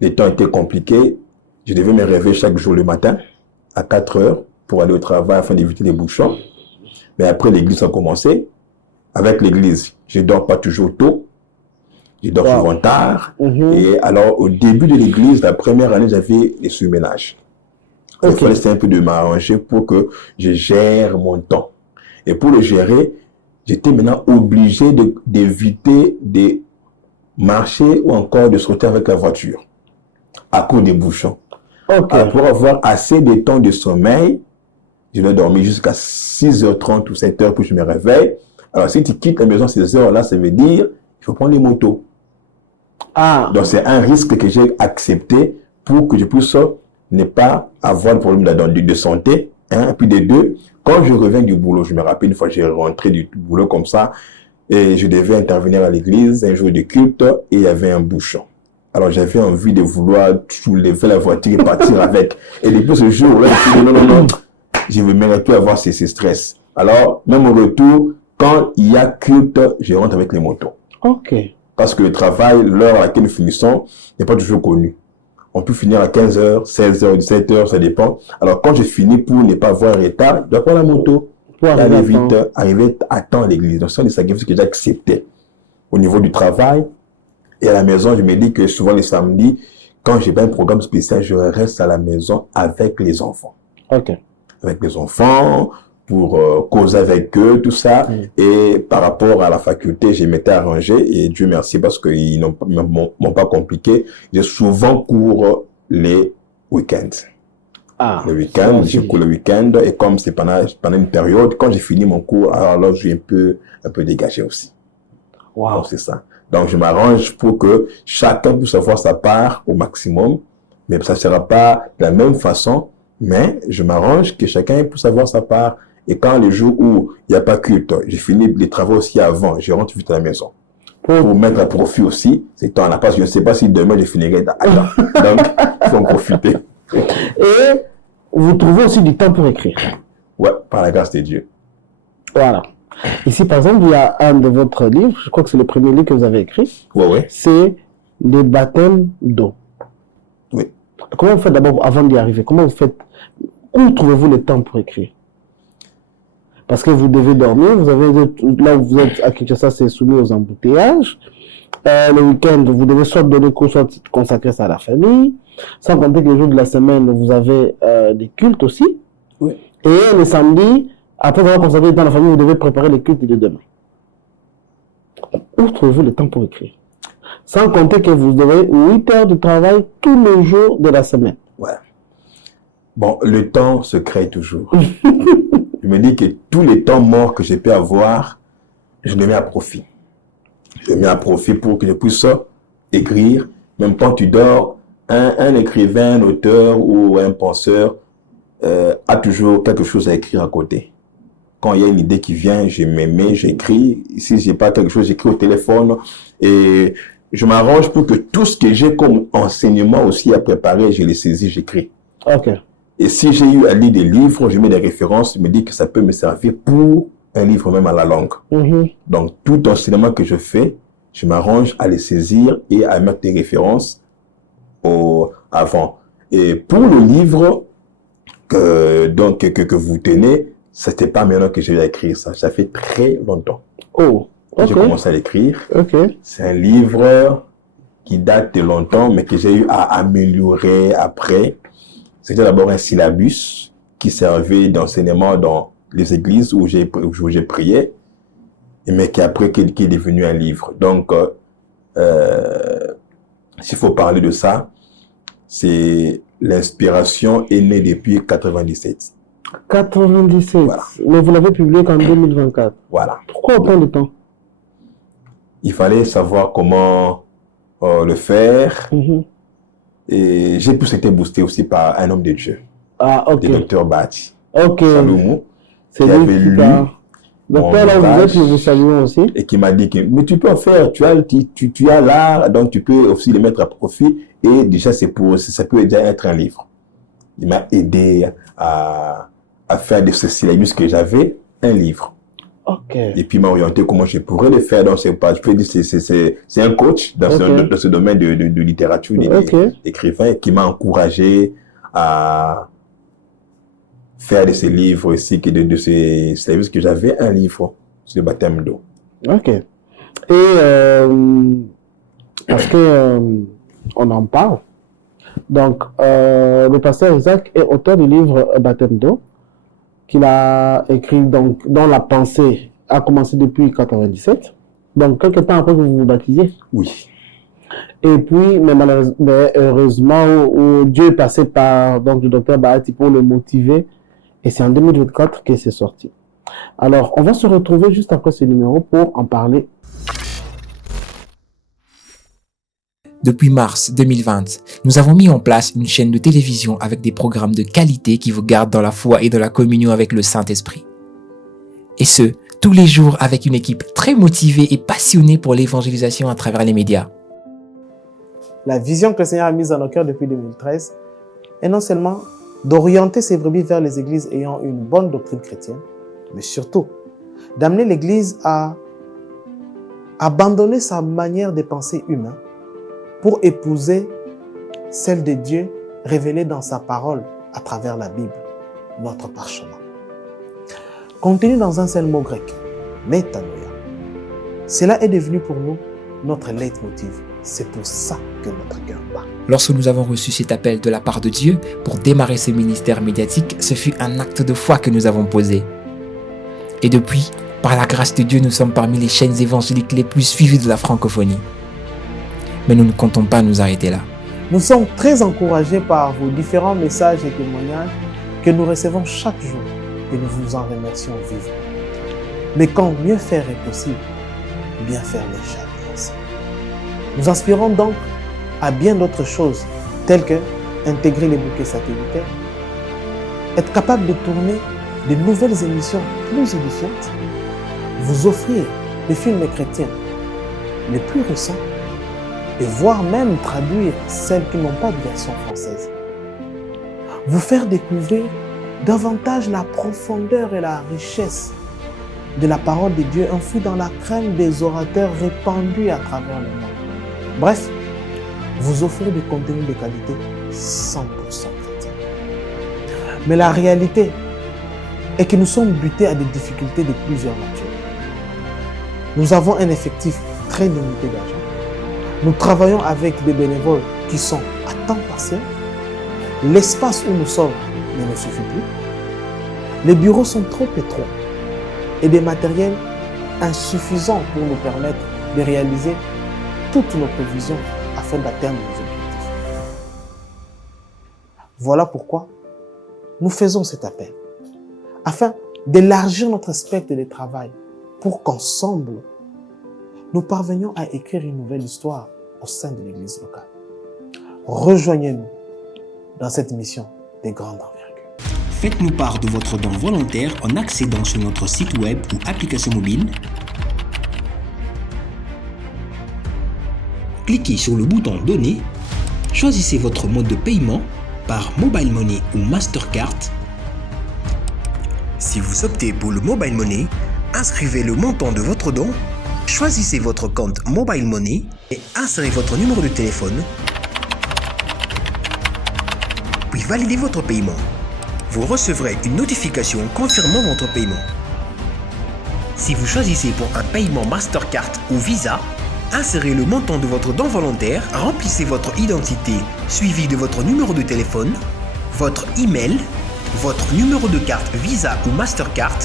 les temps étaient compliqués. Je devais me réveiller chaque jour le matin à 4 heures pour aller au travail afin d'éviter les bouchons. Mais après, l'église a commencé. Avec l'église, je dors pas toujours tôt. Je dors souvent tard. Et alors, au début de l'église, la première année, j'avais les surménages. Il fallait essayer un peu de m'arranger pour que je gère mon temps. Et pour le gérer, j'étais maintenant obligé d'éviter de marcher ou encore de sortir avec la voiture à cause des bouchons. Alors, pour avoir assez de temps de sommeil, je dois dormir jusqu'à 6h30 ou 7h pour que je me réveille. Alors, si tu quittes la maison à ces heures-là, ça veut dire qu'il faut prendre les motos. Donc, c'est un risque que j'ai accepté pour que je puisse ne pas avoir de problème de santé. Et puis, de deux, quand je reviens du boulot, je me rappelle une fois, j'ai rentré du boulot comme ça et je devais intervenir à l'église, un jour de culte, et il y avait un bouchon. Alors, j'avais envie de vouloir soulever la voiture et partir avec. Et depuis ce jour-là, je me suis dit non, je ne veux même plus avoir ces stress. Alors, même au retour, quand il y a culte, je rentre avec les motos. Parce que le travail, l'heure à laquelle nous finissons, n'est pas toujours connu. On peut finir à 15h, 16h, 17h, ça dépend. Alors, quand je finis pour ne pas avoir un retard, je dois prendre la moto pour aller vite, arriver à temps à l'église. Donc, ce sont des sacrifices que j'ai acceptés au niveau du travail. Et à la maison, je me dis que souvent les samedis, quand j'ai pas un programme spécial, je reste à la maison avec les enfants. Avec les enfants, pour causer avec eux, tout ça. Et par rapport à la faculté, je m'étais arrangé et Dieu merci parce qu'ils m'ont pas compliqué. J'ai souvent cours les week-ends. Le week-end, je cours le week-end et comme c'est pendant une période, quand j'ai fini mon cours, alors je suis un peu dégagé aussi. Donc c'est ça. Donc je m'arrange pour que chacun puisse avoir sa part au maximum, mais ça ne sera pas de la même façon, mais je m'arrange que chacun puisse avoir sa part. Et quand le jour où il n'y a pas culte, j'ai fini les travaux aussi avant, je rentre vite à la maison. Pour mettre à profit aussi, c'est temps là, parce que je ne sais pas si demain je finirai à temps. Donc, il faut en profiter. Et vous trouvez aussi du temps pour écrire. Ouais, par la grâce de Dieu. Voilà. Ici, par exemple, il y a un de votre livres, je crois que c'est le premier livre que vous avez écrit. C'est les baptêmes d'eau. Comment vous faites d'abord avant d'y arriver? Comment vous faites? Où trouvez-vous le temps pour écrire? Parce que vous devez dormir, là où vous êtes à Kinshasa, c'est soumis aux embouteillages. Le week-end, vous devez soit donner cours, soit consacrer ça à la famille. Sans compter que les jours de la semaine, vous avez des cultes aussi. Et le samedi, après avoir consacré le temps à la famille, vous devez préparer les cultes de demain. Où trouvez-vous le temps pour écrire? Sans compter que vous avez 8 heures de travail tous les jours de la semaine. Bon, le temps se crée toujours. Je me dis que tous les temps morts que je peux avoir, je les mets à profit. Je les mets à profit pour que je puisse écrire. Même quand tu dors, un écrivain, un auteur ou un penseur a toujours quelque chose à écrire à côté. Quand il y a une idée qui vient, je me mets, j'écris. Si j'ai pas quelque chose, j'écris au téléphone. Et je m'arrange pour que tout ce que j'ai comme enseignement aussi à préparer, je les saisis, j'écris. Et si j'ai eu à lire des livres, je mets des références, je me dis que ça peut me servir pour un livre même à la langue. Donc, tout enseignement que je fais, je m'arrange à les saisir et à mettre des références avant. Et pour le livre que vous tenez, c'était pas maintenant que j'ai écrit ça. Ça fait très longtemps. J'ai commencé à l'écrire. C'est un livre qui date de longtemps, mais que j'ai eu à améliorer après. C'était d'abord un syllabus qui servait d'enseignement dans les églises où j'ai prié, mais qui après qui est devenu un livre. Donc, s'il faut parler de ça, c'est l'inspiration est née depuis 97. 97. Mais vous l'avez publié qu'en 2024. Pourquoi autant de temps? Il fallait savoir comment le faire. Et j'ai pu été boosté aussi par un homme de Dieu. Le docteur Bati. Saloumou. C'est lui qui lu. Docteur, là vous êtes, nous vous saluons aussi. Et qui m'a dit que, mais tu peux en faire, tu as l'art, donc tu peux aussi le mettre à profit. Et déjà, ça peut déjà être un livre. Il m'a aidé à faire de ce syllabus que j'avais, un livre. Ok. Et puis, il m'a orienté comment je pourrais le faire. Donc, c'est un coach dans, dans ce domaine de littérature, d'écrivain, qui m'a encouragé à faire de ces livres aussi, de ces services, que j'avais un livre sur le baptême d'eau. Ok. Et parce que on en parle, donc le pasteur Isaac est auteur du livre Baptême d'eau, qu'il a écrit, donc, dont la pensée a commencé depuis 1997. Donc, quelques temps après que vous vous baptisiez. Oui. Et puis, mais heureusement, où Dieu est passé par donc, le docteur Bahati pour le motiver. Et c'est en 2024 que c'est sorti. Alors, on va se retrouver juste après ce numéro pour en parler. Depuis mars 2020, nous avons mis en place une chaîne de télévision avec des programmes de qualité qui vous gardent dans la foi et dans la communion avec le Saint-Esprit. Et ce, tous les jours avec une équipe très motivée et passionnée pour l'évangélisation à travers les médias. La vision que le Seigneur a mise dans nos cœurs depuis 2013 est non seulement d'orienter ses brebis vers les églises ayant une bonne doctrine chrétienne, mais surtout d'amener l'Église à abandonner sa manière de penser humaine pour épouser celle de Dieu révélée dans sa parole à travers la Bible, notre parchemin. Contenu dans un seul mot grec, métanoïa. Cela est devenu pour nous notre leitmotiv. C'est pour ça que notre cœur bat. Lorsque nous avons reçu cet appel de la part de Dieu pour démarrer ce ministère médiatique, ce fut un acte de foi que nous avons posé. Et depuis, par la grâce de Dieu, nous sommes parmi les chaînes évangéliques les plus suivies de la francophonie. Mais nous ne comptons pas nous arrêter là. Nous sommes très encouragés par vos différents messages et témoignages que nous recevons chaque jour et nous vous en remercions vivement. Mais quand mieux faire est possible, bien faire n'est jamais assez. Nous inspirons donc à bien d'autres choses, telles que intégrer les bouquets satellitaires, être capable de tourner de nouvelles émissions plus édifiantes, vous offrir des films chrétiens les plus récents et voire même traduire celles qui n'ont pas de version française. Vous faire découvrir davantage la profondeur et la richesse de la parole de Dieu enfouie dans la crème des orateurs répandus à travers le monde. Bref, vous offrir des contenus de qualité 100% chrétiens. Mais la réalité est que nous sommes butés à des difficultés de plusieurs natures. Nous avons un effectif très limité d'argent. Nous travaillons avec des bénévoles qui sont à temps partiel. L'espace où nous sommes ne nous suffit plus. Les bureaux sont trop étroits et des matériels insuffisants pour nous permettre de réaliser toutes nos prévisions afin d'atteindre nos objectifs. Voilà pourquoi nous faisons cet appel, afin d'élargir notre spectre de travail pour qu'ensemble, nous parvenions à écrire une nouvelle histoire au sein de l'Église locale. Rejoignez-nous dans cette mission de grande envergure. Faites-nous part de votre don volontaire en accédant sur notre site web ou application mobile. Cliquez sur le bouton « Donner », choisissez votre mode de paiement par Mobile Money ou Mastercard. Si vous optez pour le Mobile Money, inscrivez le montant de votre don, choisissez votre compte Mobile Money et insérez votre numéro de téléphone, puis validez votre paiement. Vous recevrez une notification confirmant votre paiement. Si vous choisissez pour un paiement Mastercard ou Visa, insérez le montant de votre don volontaire, remplissez votre identité suivi de votre numéro de téléphone, votre email, votre numéro de carte Visa ou Mastercard,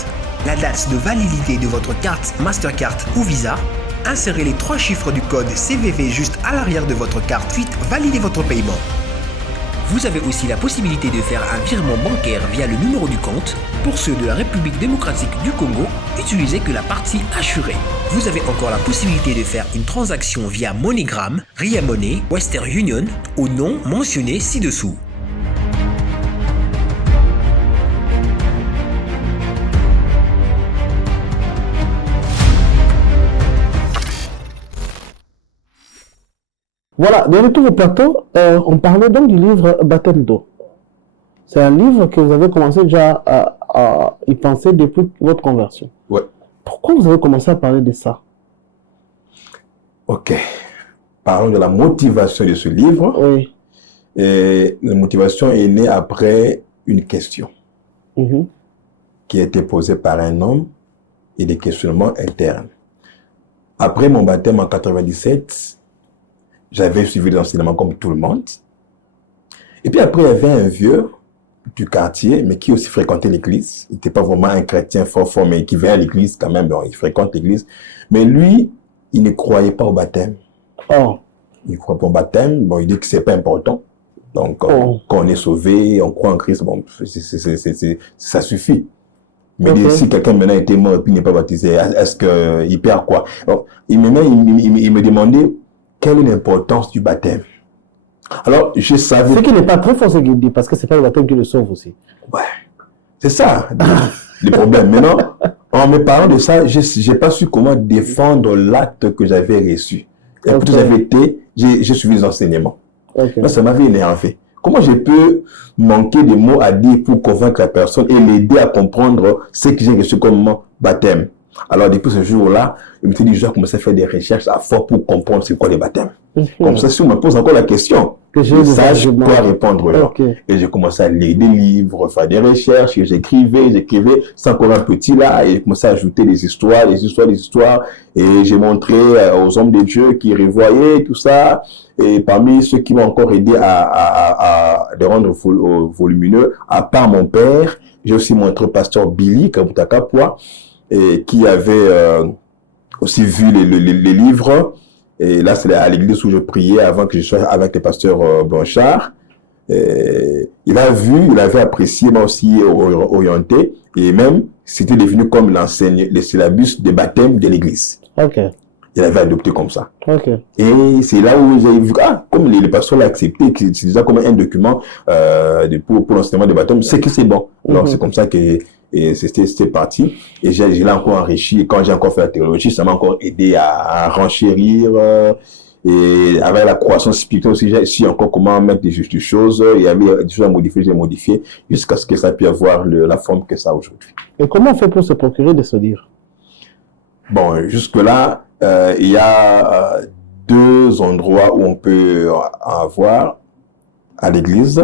la date de validité de votre carte Mastercard ou Visa, insérez les 3 chiffres du code CVV juste à l'arrière de votre carte, puis validez votre paiement. Vous avez aussi la possibilité de faire un virement bancaire via le numéro du compte. Pour ceux de la République démocratique du Congo, utilisez que la partie assurée. Vous avez encore la possibilité de faire une transaction via MoneyGram, Ria Money, Western Union au nom mentionné ci-dessous. Voilà, de retour au plateau, on parlait donc du livre Baptême d'eau. C'est un livre que vous avez commencé déjà à y penser depuis votre conversion. Ouais. Pourquoi vous avez commencé à parler de ça? Ok. Parlons de la motivation de ce livre. Oui. Et la motivation est née après une question qui a été posée par un homme et des questionnements internes. Après mon baptême en 97, j'avais suivi l'enseignement comme tout le monde. Et puis après, il y avait un vieux du quartier, mais qui aussi fréquentait l'église. Il n'était pas vraiment un chrétien fort, mais qui venait à l'église quand même. Donc, il fréquente l'église. Mais lui, il ne croyait pas au baptême. Oh. Il ne croit pas au baptême. Bon, il dit que c'est pas important. Donc, quand on est sauvé, on croit en Christ, bon, ça suffit. Mais si quelqu'un maintenant était mort et puis n'est pas baptisé, est-ce qu'il perd quoi? Donc, il me demandait quelle est l'importance du baptême. Alors, je savais... Ce qui n'est pas très fort, ce qu'il dit, parce que c'est pas le baptême qui le sauve aussi. Ouais, c'est ça, le problème. Maintenant, en me parlant de ça, j'ai pas su comment défendre l'acte que j'avais reçu. Et puis, j'ai suivi les enseignements. Là, ça m'avait énervé. Comment je peux manquer de mots à dire pour convaincre la personne et l'aider à comprendre ce que j'ai reçu comme baptême? Alors, depuis ce jour-là, je me suis dit, je dois commencer à faire des recherches à fond pour comprendre c'est quoi le baptême. Comme ça, si on me pose encore la question, je sache quoi répondre. Et j'ai commencé à lire des livres, faire des recherches, et j'écrivais, c'est encore un petit là, et j'ai commencé à ajouter des histoires, et j'ai montré aux hommes de Dieu qui revoyaient tout ça, et parmi ceux qui m'ont encore aidé à rendre volumineux, à part mon père, j'ai aussi montré au pasteur Billy Kabutakapwa, et qui avait aussi vu les livres. Et là, c'est à l'église où je priais avant que je sois avec le pasteur Blanchard. Il avait apprécié, m'a aussi orienté. Et même, c'était devenu comme le syllabus de baptême de l'église. Il avait adopté comme ça. Et c'est là où j'ai vu, comme les pasteurs l'ont accepté, que c'est déjà comme un document pour l'enseignement de baptême, c'est que c'est bon. Alors, c'est comme ça que c'était parti. Et je l'ai encore enrichi. Et quand j'ai encore fait la théologie, ça m'a encore aidé à renchérir. Et avec la croissance spirituelle aussi, j'ai su encore comment mettre des choses. Il y avait des choses à modifier, j'ai modifié, jusqu'à ce que ça puisse avoir la forme que ça a aujourd'hui. Et comment on fait pour se procurer de ce livre? Bon, jusque-là, il y a 2 endroits où on peut en avoir. À l'église,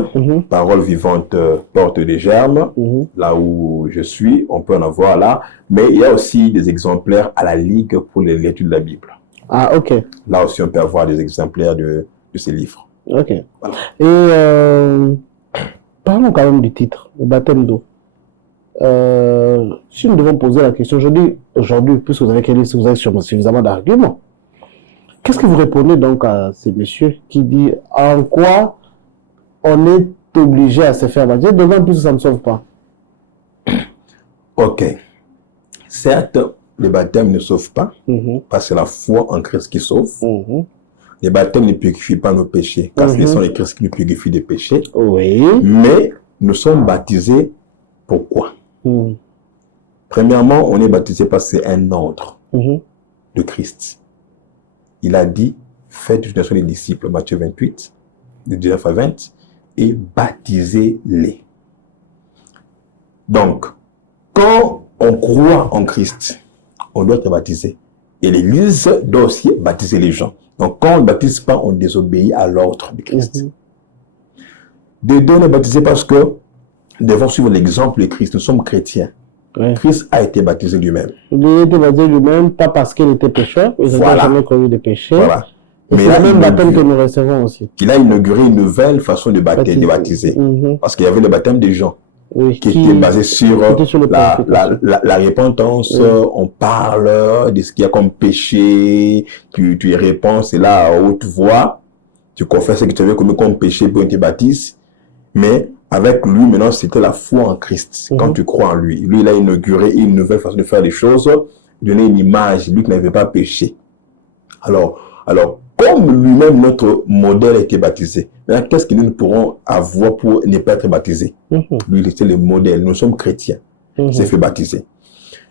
Parole Vivante, Porte des Germes, là où je suis, on peut en avoir là. Mais il y a aussi des exemplaires à la Ligue pour l'étude de la Bible. Ah, ok. Là aussi, on peut avoir des exemplaires de ces livres. Ok. Voilà. Et parlons quand même du titre, le baptême d'eau. Si nous devons poser la question aujourd'hui, puisque vous avez suffisamment d'arguments, qu'est-ce que vous répondez donc à ces messieurs qui disent en quoi on est obligé à se faire baptiser, d'autant plus que ça ne sauve pas? Ok. Certes, le baptême ne sauve pas, parce que c'est la foi en Christ qui sauve. Le baptême ne purifie pas nos péchés, car ce sont les Christ qui nous purifient des péchés. Oui. Mais nous sommes baptisés pourquoi? Premièrement, on est baptisé parce que c'est un ordre de Christ. Il a dit, faites une nation des disciples, Matthieu 28, de 19 à 20, et baptisez-les. Donc, quand on croit en Christ, on doit être baptisé. Et l'Église doit aussi baptiser les gens. Donc, quand on ne baptise pas, on désobéit à l'ordre de Christ. De deux, on est baptisé parce que nous devons suivre l'exemple de Christ. Nous sommes chrétiens. Christ a été baptisé lui-même. Il a été baptisé lui-même, pas parce qu'il était pécheur, il n'a jamais commis de péché. Voilà. Et c'est le même baptême que nous recevons aussi. Il a inauguré une nouvelle façon de baptiser. Parce qu'il y avait le baptême des gens. Qui était basé sur la repentance. On parle de ce qu'il y a comme péché. Tu y réponds, c'est là à haute voix. Tu confesses ce que tu avais commis comme péché pour te baptiser. Mais avec lui, maintenant, c'était la foi en Christ. Quand tu crois en lui. Lui, il a inauguré une nouvelle façon de faire les choses. Donner une image, lui qui n'avait pas péché. Alors, comme lui-même, notre modèle a été baptisé, maintenant, qu'est-ce que nous pourrons avoir pour ne pas être baptisés? Lui, c'était le modèle. Nous sommes chrétiens. Il s'est fait baptiser.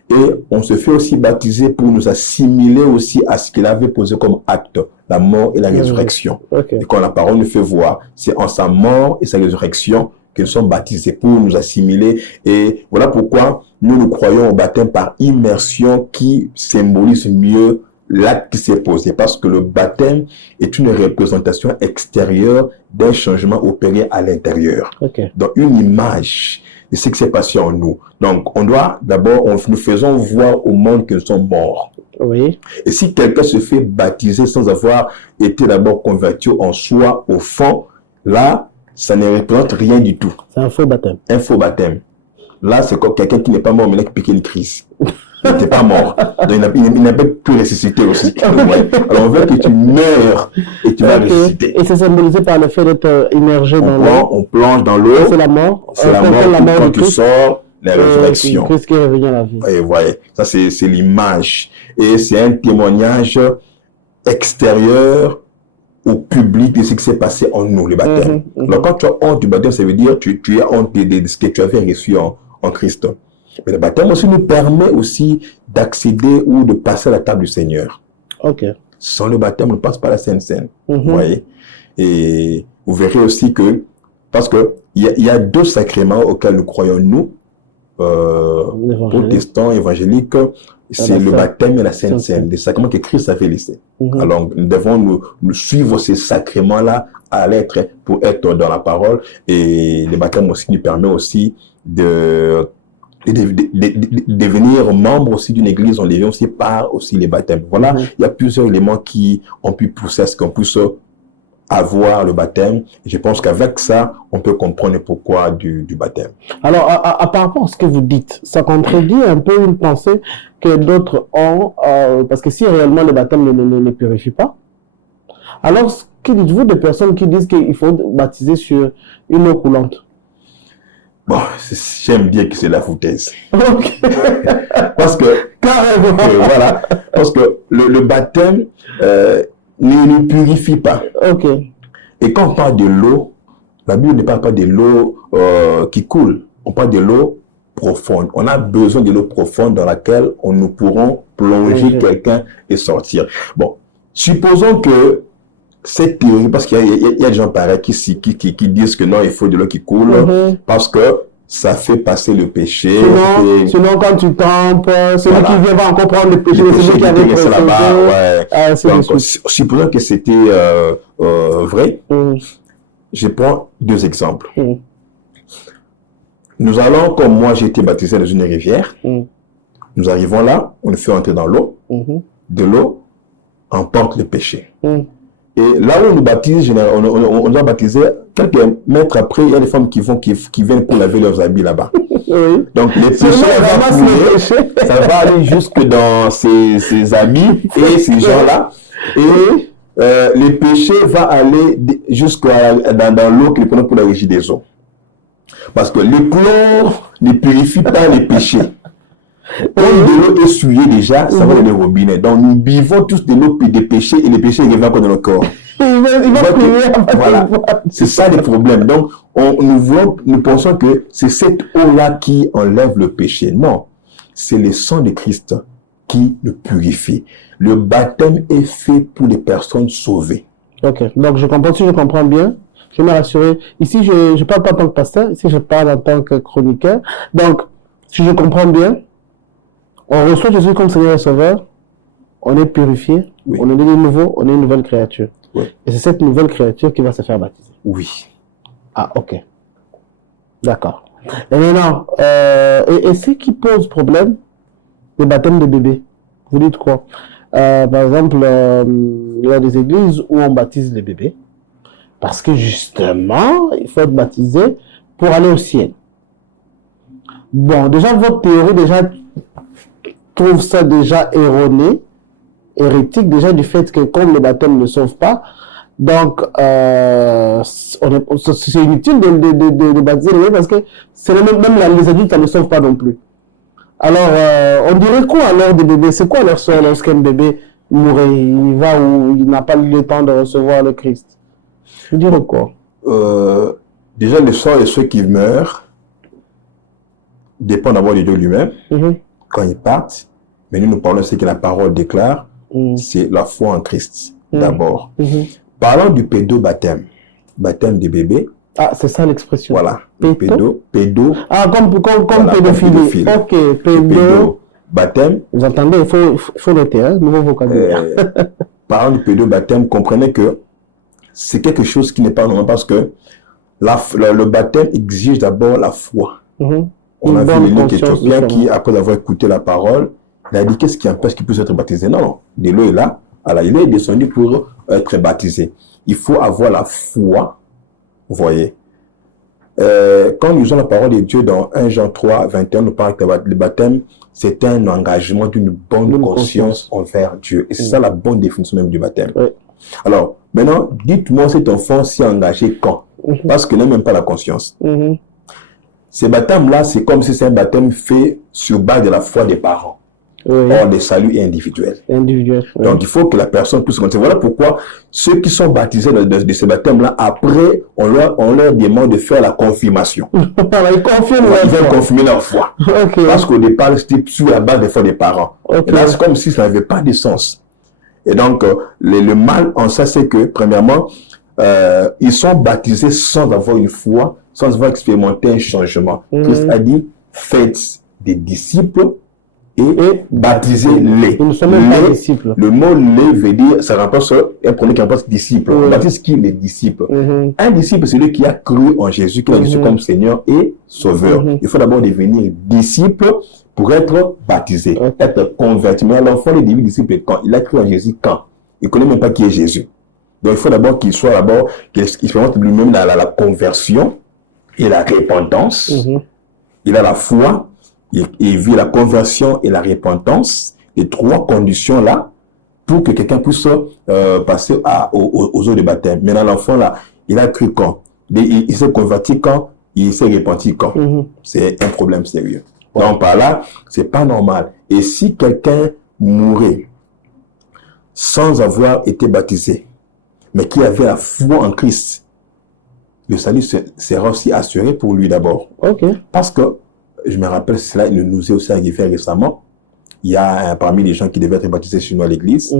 Et on se fait aussi baptiser pour nous assimiler aussi à ce qu'il avait posé comme acte, la mort et la résurrection. Et quand la parole nous fait voir, c'est en sa mort et sa résurrection que nous sommes baptisés pour nous assimiler. Et voilà pourquoi nous croyons au baptême par immersion qui symbolise mieux l'acte qui s'est posé. Parce que le baptême est une représentation extérieure d'un changement opéré à l'intérieur. Okay. Donc, une image de ce qui s'est passé en nous. Donc, on doit d'abord, nous faisons voir au monde que nous sommes morts. Oui. Et si quelqu'un se fait baptiser sans avoir été d'abord converti en soi, au fond, là, ça ne représente rien du tout. C'est un faux baptême. Un faux baptême. Là, c'est comme quelqu'un qui n'est pas mort, mais qui pique une crise. Il n'était pas mort. Donc, il n'a pas pu ressusciter aussi. Alors, on veut que tu meurs et tu vas ressusciter. Et c'est symbolisé par le fait d'être immergé dans l'eau. On plonge dans l'eau. C'est la mort. C'est la mort. Quand tu sors, la résurrection. Christ qui est revenu à la vie. Et voyez, ça c'est l'image. Et c'est un témoignage extérieur au public de ce qui s'est passé en nous, le baptême. Alors, quand tu as honte du baptême, ça veut dire que tu as honte de ce que tu avais reçu en Christ. Mais le baptême aussi nous permet aussi d'accéder ou de passer à la table du Seigneur. Ok. Sans le baptême, on ne passe pas la Sainte Seine. Vous voyez? Et vous verrez aussi que, parce que il y a deux sacrements auxquels nous croyons, nous, protestants, évangéliques, c'est le baptême et la Sainte Seine, des sacrements que Christ avait laissés. Alors, nous devons nous suivre ces sacrements-là à l'être pour être dans la parole. Et le baptême aussi nous permet aussi de devenir membre aussi d'une église. On devient aussi par aussi les baptêmes. Voilà, il y a plusieurs éléments qui ont pu pousser à ce qu'on puisse avoir le baptême. Et je pense qu'avec ça, on peut comprendre pourquoi du baptême. Alors, par rapport à ce que vous dites, ça contredit un peu une pensée que d'autres ont, parce que si réellement le baptême ne purifie pas, alors que dites-vous de personnes qui disent qu'il faut baptiser sur une eau coulante? Bon, j'aime bien que c'est la foutaise. Okay. Parce que, carrément, voilà, parce que le baptême ne purifie pas. Ok. Et quand on parle de l'eau, la Bible ne parle pas de l'eau qui coule. On parle de l'eau profonde. On a besoin de l'eau profonde dans laquelle nous pourrons plonger quelqu'un et sortir. Bon, supposons que cette théorie, parce qu'il y a des gens pareils qui disent que non, il faut de l'eau qui coule, parce que ça fait passer le péché. Sinon quand tu tempes, celui qui vient va encore prendre le péché, celui qui avait précédé là-bas. Donc, supposons que c'était vrai, je prends deux exemples. Nous allons, comme moi j'ai été baptisé dans une rivière, nous arrivons là, on nous fait entrer dans l'eau, de l'eau emporte le péché. Et là où on nous baptise, on doit baptiser quelques mètres après, il y a des femmes qui viennent pour laver leurs habits là-bas. Donc les péchés ça va aller jusque dans ces habits et ces gens-là. Et les péchés vont aller jusqu'à dans l'eau qu'ils prennent pour la régie des eaux. Parce que le chlore ne purifie pas les péchés. Quand de l'eau essuyée déjà, ça va dans les robinets. Donc nous buvons tous de l'eau des péchés et les péchés reviennent encore dans notre corps. Voilà, c'est ça le problème. Donc nous pensons que c'est cette eau-là qui enlève le péché. Non, c'est le sang de Christ qui nous purifie. Le baptême est fait pour les personnes sauvées. Ok, donc si je comprends bien, je me rassurer. Ici, je ne parle pas en tant que pasteur, ici je parle en tant que chroniqueur. Donc, si je comprends bien, on reçoit Jésus comme Seigneur et Sauveur, on est purifié, on est né de nouveau, on est une nouvelle créature. Et c'est cette nouvelle créature qui va se faire baptiser. Oui. Ah, ok. D'accord. Et maintenant, et ce qui pose problème, le baptême de bébé. Vous dites quoi? Par exemple, il y a des églises où on baptise les bébés. Parce que justement, il faut être baptisé pour aller au ciel. Bon, déjà, votre théorie, trouve ça déjà erroné, hérétique, déjà du fait que comme le baptême ne sauve pas, donc c'est inutile de baptiser les bébés parce que même les adultes, ça ne sauve pas non plus. Alors, on dirait quoi alors des bébés? C'est quoi leur sort lorsqu'un bébé mourait? Il va où il n'a pas eu le temps de recevoir le Christ? Je dirais quoi? Déjà, le sort de ceux qui meurent dépend d'abord de Dieu lui-même. Quand ils partent, mais nous parlons de ce que la parole déclare, c'est la foi en Christ d'abord. Parlons du pédobaptême, baptême des bébés. Ah, c'est ça l'expression. Voilà. Pédo. Pédo. Ah, comme Voilà, pédophilie. pédophile. Ok, pédo. Baptême. Vous entendez, il faut noter, hein, nouveau vocabulaire. Parlant du pédo-baptême, comprenez que c'est quelque chose qui n'est pas normal parce que le baptême exige d'abord la foi. Mhm. On a Une vu bonne l'évêque conscience éthiopien qui, sûrement. après avoir écouté la parole, il a dit qu'est-ce qui empêche qu'il puisse être baptisé? Non, de l'eau est là. Alors, il est descendu pour être baptisé. Il faut avoir la foi. Vous voyez. Quand nous lisons la parole de Dieu dans 1 Jean 3, 21, nous parle que le baptême, c'est un engagement d'une bonne conscience envers Dieu. Et c'est ça la bonne définition même du baptême. Oui. Alors, maintenant, dites-moi cet enfant s'est engagé quand? Parce qu'il n'a même pas la conscience. Mhm. Ces baptêmes-là, c'est comme si c'est un baptême fait sur base de la foi des parents. Oui. Or, le salut est individuel. Individuel. Oui. Donc, il faut que la personne puisse continuer. Voilà pourquoi ceux qui sont baptisés de ces bâtêmes-là, après, on leur demande de faire la confirmation. Voilà, ils confirment Ils leur veulent foi. confirmer leur foi. Ok. Parce qu'au départ, c'était sur la base des foi des parents. Ok. Et là, c'est comme si ça n'avait pas de sens. Et donc, le mal en ça, c'est que, premièrement, ils sont baptisés sans avoir une foi, sans avoir expérimenté un changement. Christ a dit, faites des disciples et baptisez-les. Ils ne sont même pas disciples. Le mot les veut dire, ça remplace un premier qui remplace disciple. Oui. On baptise qui? Les disciples. Mhm. Un disciple, c'est celui qui a cru en Jésus, qui a Jésus comme Seigneur et Sauveur. Il faut d'abord devenir disciple pour être baptisé, être converti. Mais l'enfant est devenu disciple quand? Il a cru en Jésus quand? Il ne connaît même pas qui est Jésus. Donc il faut d'abord qu'il expérimente lui-même la conversion et la repentance. Il a la foi, il vit la conversion et la repentance, les trois conditions-là, pour que quelqu'un puisse passer aux eaux de baptême. Maintenant, l'enfant, là, il a cru quand? Il s'est converti quand? Il s'est repenti quand? C'est un problème sérieux. Donc, par là, c'est pas normal. Et si quelqu'un mourait sans avoir été baptisé, mais qui avait la foi en Christ, le salut sera aussi assuré pour lui d'abord. Ok. Parce que, je me rappelle, cela, il nous est aussi arrivé récemment. Il y a parmi les gens qui devaient être baptisés chez nous à l'église,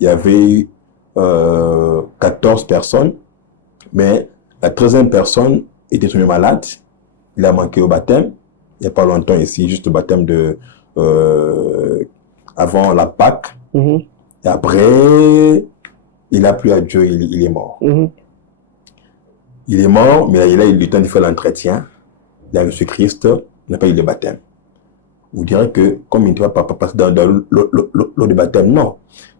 il y avait 14 personnes, mais la 13e personne était tombée malade. Il a manqué au baptême. Il n'y a pas longtemps ici, juste le baptême avant la Pâque. Et après, il n'a plus à Dieu, il est mort. Il est mort, mais il a eu le temps de faire l'entretien. Il a reçu Christ, il n'a pas eu le baptême. Vous direz que, comme il ne va pas passer dans l'eau de baptême, non.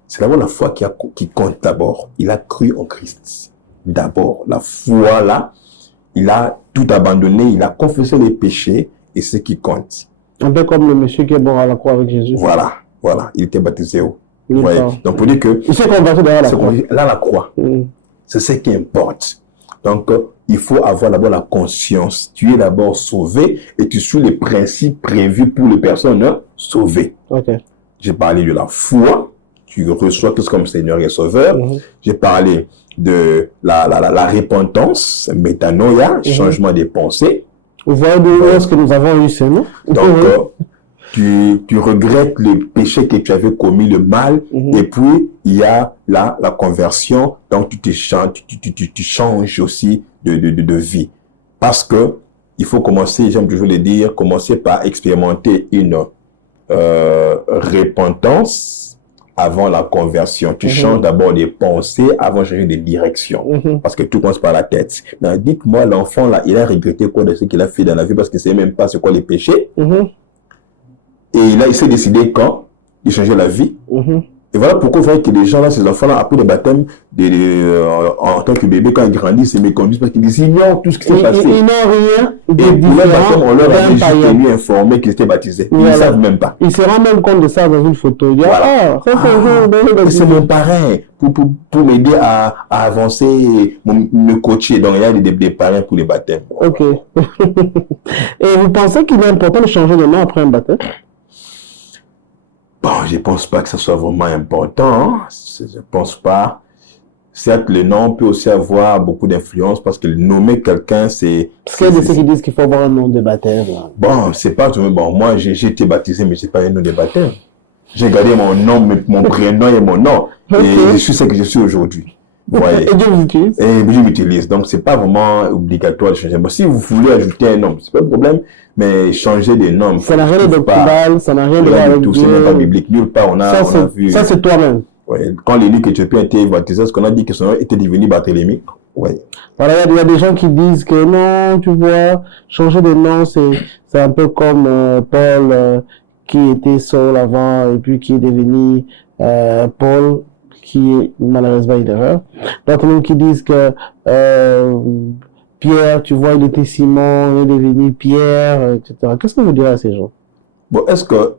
C'est d'abord la foi qui compte d'abord. Il a cru en Christ. D'abord, la foi là, il a tout abandonné, il a confessé les péchés et c'est ce qui compte. Un peu comme le monsieur qui est mort à la croix avec Jésus. Voilà, il était baptisé. Il voyez. Donc, pour dire que... Il s'est converti derrière la croix. Là, la croix. C'est ce qui importe. Donc, il faut avoir d'abord la conscience. Tu es d'abord sauvé et tu suis les principes prévus pour les personnes sauvées. Okay. J'ai parlé de la foi. Tu reçois Christ comme Seigneur et Sauveur. J'ai parlé de la repentance, métanoïa, changement des pensées. Vous voyez d'où est-ce que nous avons eu ce nom? Donc, tu regrettes le péché que tu avais commis, le mal, et puis il y a la conversion, donc tu changes aussi de vie. Parce que il faut commencer, j'aime toujours le dire, commencer par expérimenter une repentance avant la conversion. Tu changes d'abord des pensées avant de changer de direction. Parce que tout commence par la tête. Mais dites-moi, l'enfant là, il a regretté quoi de ce qu'il a fait dans la vie parce qu'il ne sait même pas c'est quoi les péchés. Et là, il s'est décidé quand il changeait la vie. Et voilà pourquoi il faut que les gens là, ces enfants-là, après le baptême, en tant que bébé, quand ils grandissent, ils méconduisent parce qu'ils disent, ils ignorent tout ce qui s'est passé. Ils n'ont rien de différent. Et pour leur baptême, on leur avait juste tenu informé qu'ils étaient baptisés. Ils ne savent même pas. Ils se rendent même compte de ça dans une photo. Ils disent, voilà. C'est mon parrain pour m'aider à avancer, me coacher. Donc, il y a des parrains pour les baptêmes. Ok. Et vous pensez qu'il est important de changer de nom après un baptême? Bon, je pense pas que ça soit vraiment important. Hein. Je pense pas. Certes, le nom peut aussi avoir beaucoup d'influence parce que nommer quelqu'un, c'est... Parce qu'il y a de ceux qui disent qu'il faut avoir un nom de baptême. Là. Bon, c'est pas tout. Bon, moi, j'ai été baptisé, mais c'est pas un nom de baptême. J'ai gardé mon nom, mon prénom et mon nom. Et je suis ce que je suis aujourd'hui. Vous voyez. Et Dieu vous utilise. Et Dieu m'utilise. Donc, c'est pas vraiment obligatoire de changer. Mais si vous voulez ajouter un nom, c'est pas un problème, mais changer des noms. Ça n'a rien de doctrinal, ça n'a rien de voir avec tout. Dieu. C'est même pas biblique. Nulle part, on a vu. Ça, c'est toi-même. Ouais. Quand l'élu éthiopien a été baptisé, ce qu'on a dit que son nom était devenu Barthélemy. Ouais. Voilà, il y a des gens qui disent que non, tu vois, changer de nom, c'est un peu comme Paul qui était Saul avant et puis qui est devenu Paul, qui est malheureusement une erreur. D'autres même qui disent que Pierre, tu vois, il était Simon, il est devenu Pierre, etc. Qu'est-ce que vous direz à ces gens? Bon, est-ce que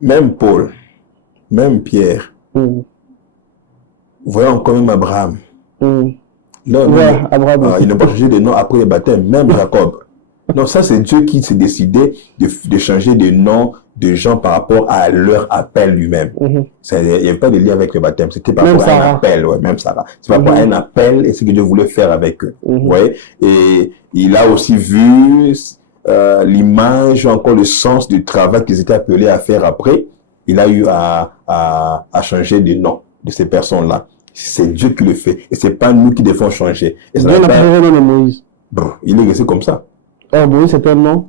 même Paul, même Pierre, voyons quand même Abraham, non, ouais, Abraham il n'a pas changé de nom après le baptême, même Jacob. Non, ça c'est Dieu qui s'est décidé de changer de nom de gens par rapport à leur appel lui-même. Il n'y avait pas de lien avec le baptême, c'était par rapport à un appel, ouais, même Sarah. C'est par rapport à un appel et ce que Dieu voulait faire avec eux. Vous voyez? Et il a aussi vu l'image, encore le sens du travail qu'ils étaient appelés à faire après. Il a eu à changer de nom de ces personnes-là. C'est Dieu qui le fait. Et c'est pas nous qui devons changer. Et Dieu n'a pas le nom de Moïse. Il est resté comme ça. Oh, Moïse, c'est un nom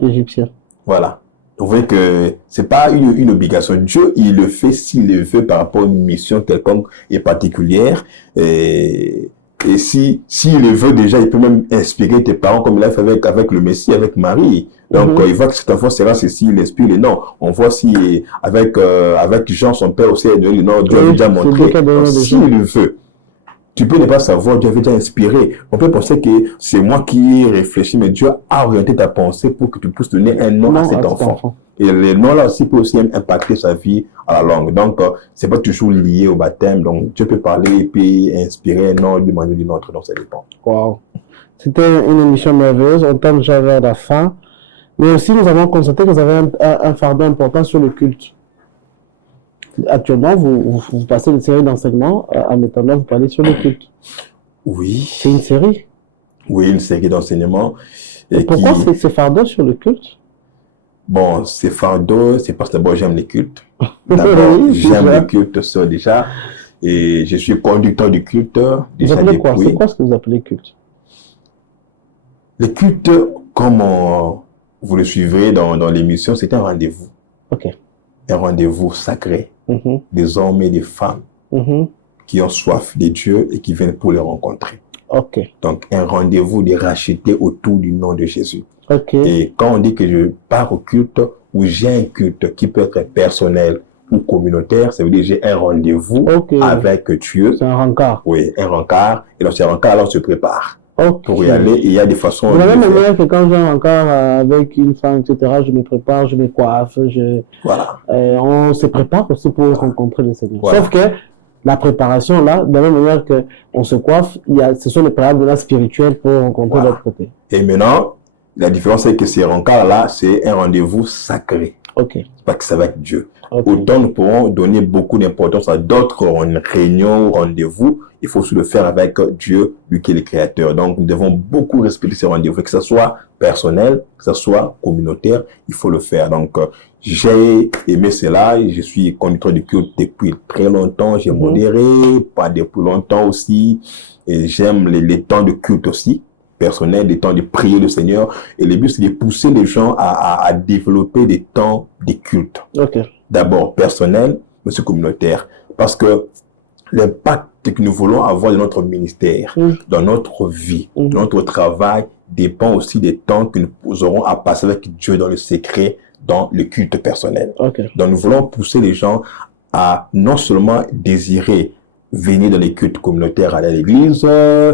égyptien. Voilà. Vous voyez que c'est pas une obligation. Dieu, il le fait s'il le veut par rapport à une mission quelconque et particulière. Et s'il le veut déjà, il peut même inspirer tes parents comme il a fait avec le Messie, avec Marie. Donc, il voit que cet enfant sera ceci, il inspire les noms. On voit si, avec Jean, son père aussi, a donné le nom, Dieu avait déjà montré. S'il le veut, tu peux ne pas savoir, Dieu avait déjà inspiré. On peut penser que c'est moi qui ai réfléchi, mais Dieu a orienté ta pensée pour que tu puisses donner un nom à cet enfant. Et le nom là aussi peut aussi impacter sa vie à la longue. Donc, c'est pas toujours lié au baptême. Donc, Dieu peut parler et puis inspirer un nom d'une manière ou d'une autre. Donc, ça dépend. Wow. C'était une émission merveilleuse. On tend déjà vers la fin. Mais aussi, nous avons constaté que vous avez un fardeau important sur le culte. Actuellement, vous passez une série d'enseignements. À Métanda, vous parlez sur le culte. Oui. C'est une série. Oui, une série d'enseignements. Et pourquoi c'est ce fardeau sur le culte? Bon, c'est fardeau, c'est parce que d'abord j'aime les cultes. D'abord, j'aime les cultes, ça déjà. Et je suis conducteur du culte. Vous appelez quoi? C'est quoi ce que vous appelez culte? Les cultes, comme vous le suivrez dans l'émission, c'est un rendez-vous. Ok. Un rendez-vous sacré. Des hommes et des femmes qui ont soif de Dieu et qui viennent pour le rencontrer. Ok. Donc, un rendez-vous de racheter autour du nom de Jésus. Ok. Et quand on dit que je pars au culte, ou j'ai un culte qui peut être personnel ou communautaire, ça veut dire j'ai un rendez-vous avec Dieu. C'est un rencard. Oui, un rencard. Et dans ce rencard, alors on se prépare pour y aller. Et il y a des façons. De la même manière que quand j'ai un rencard avec une femme, etc., je me prépare, je me coiffe, Voilà. On se prépare aussi pour rencontrer le Seigneur. Voilà. Sauf que la préparation, là, de la même manière qu'on se coiffe, ce sont les préalables là spirituels pour rencontrer l'autre côté. Et maintenant, la différence c'est que ces rencarts-là, c'est un rendez-vous sacré. Ok. C'est pas que ça va être Dieu. Autant nous pourrons donner beaucoup d'importance à d'autres réunions ou rendez-vous, il faut aussi le faire avec Dieu, lui qui est le créateur. Donc, nous devons beaucoup respecter ces rendez-vous, que ce soit personnel, que ce soit communautaire, il faut le faire. Donc, j'ai aimé cela, je suis conducteur de culte depuis très longtemps, j'ai modéré, pas depuis longtemps aussi, et j'aime les temps de culte aussi, personnel, des temps de prier le Seigneur. Et le but, c'est de pousser les gens à développer des temps de culte. D'abord personnel, mais aussi communautaire. Parce que l'impact que nous voulons avoir dans notre ministère, dans notre vie, dans notre travail, dépend aussi des temps que nous aurons à passer avec Dieu dans le secret, dans le culte personnel. Donc nous voulons pousser les gens à non seulement désirer venir dans les cultes communautaires à l'église,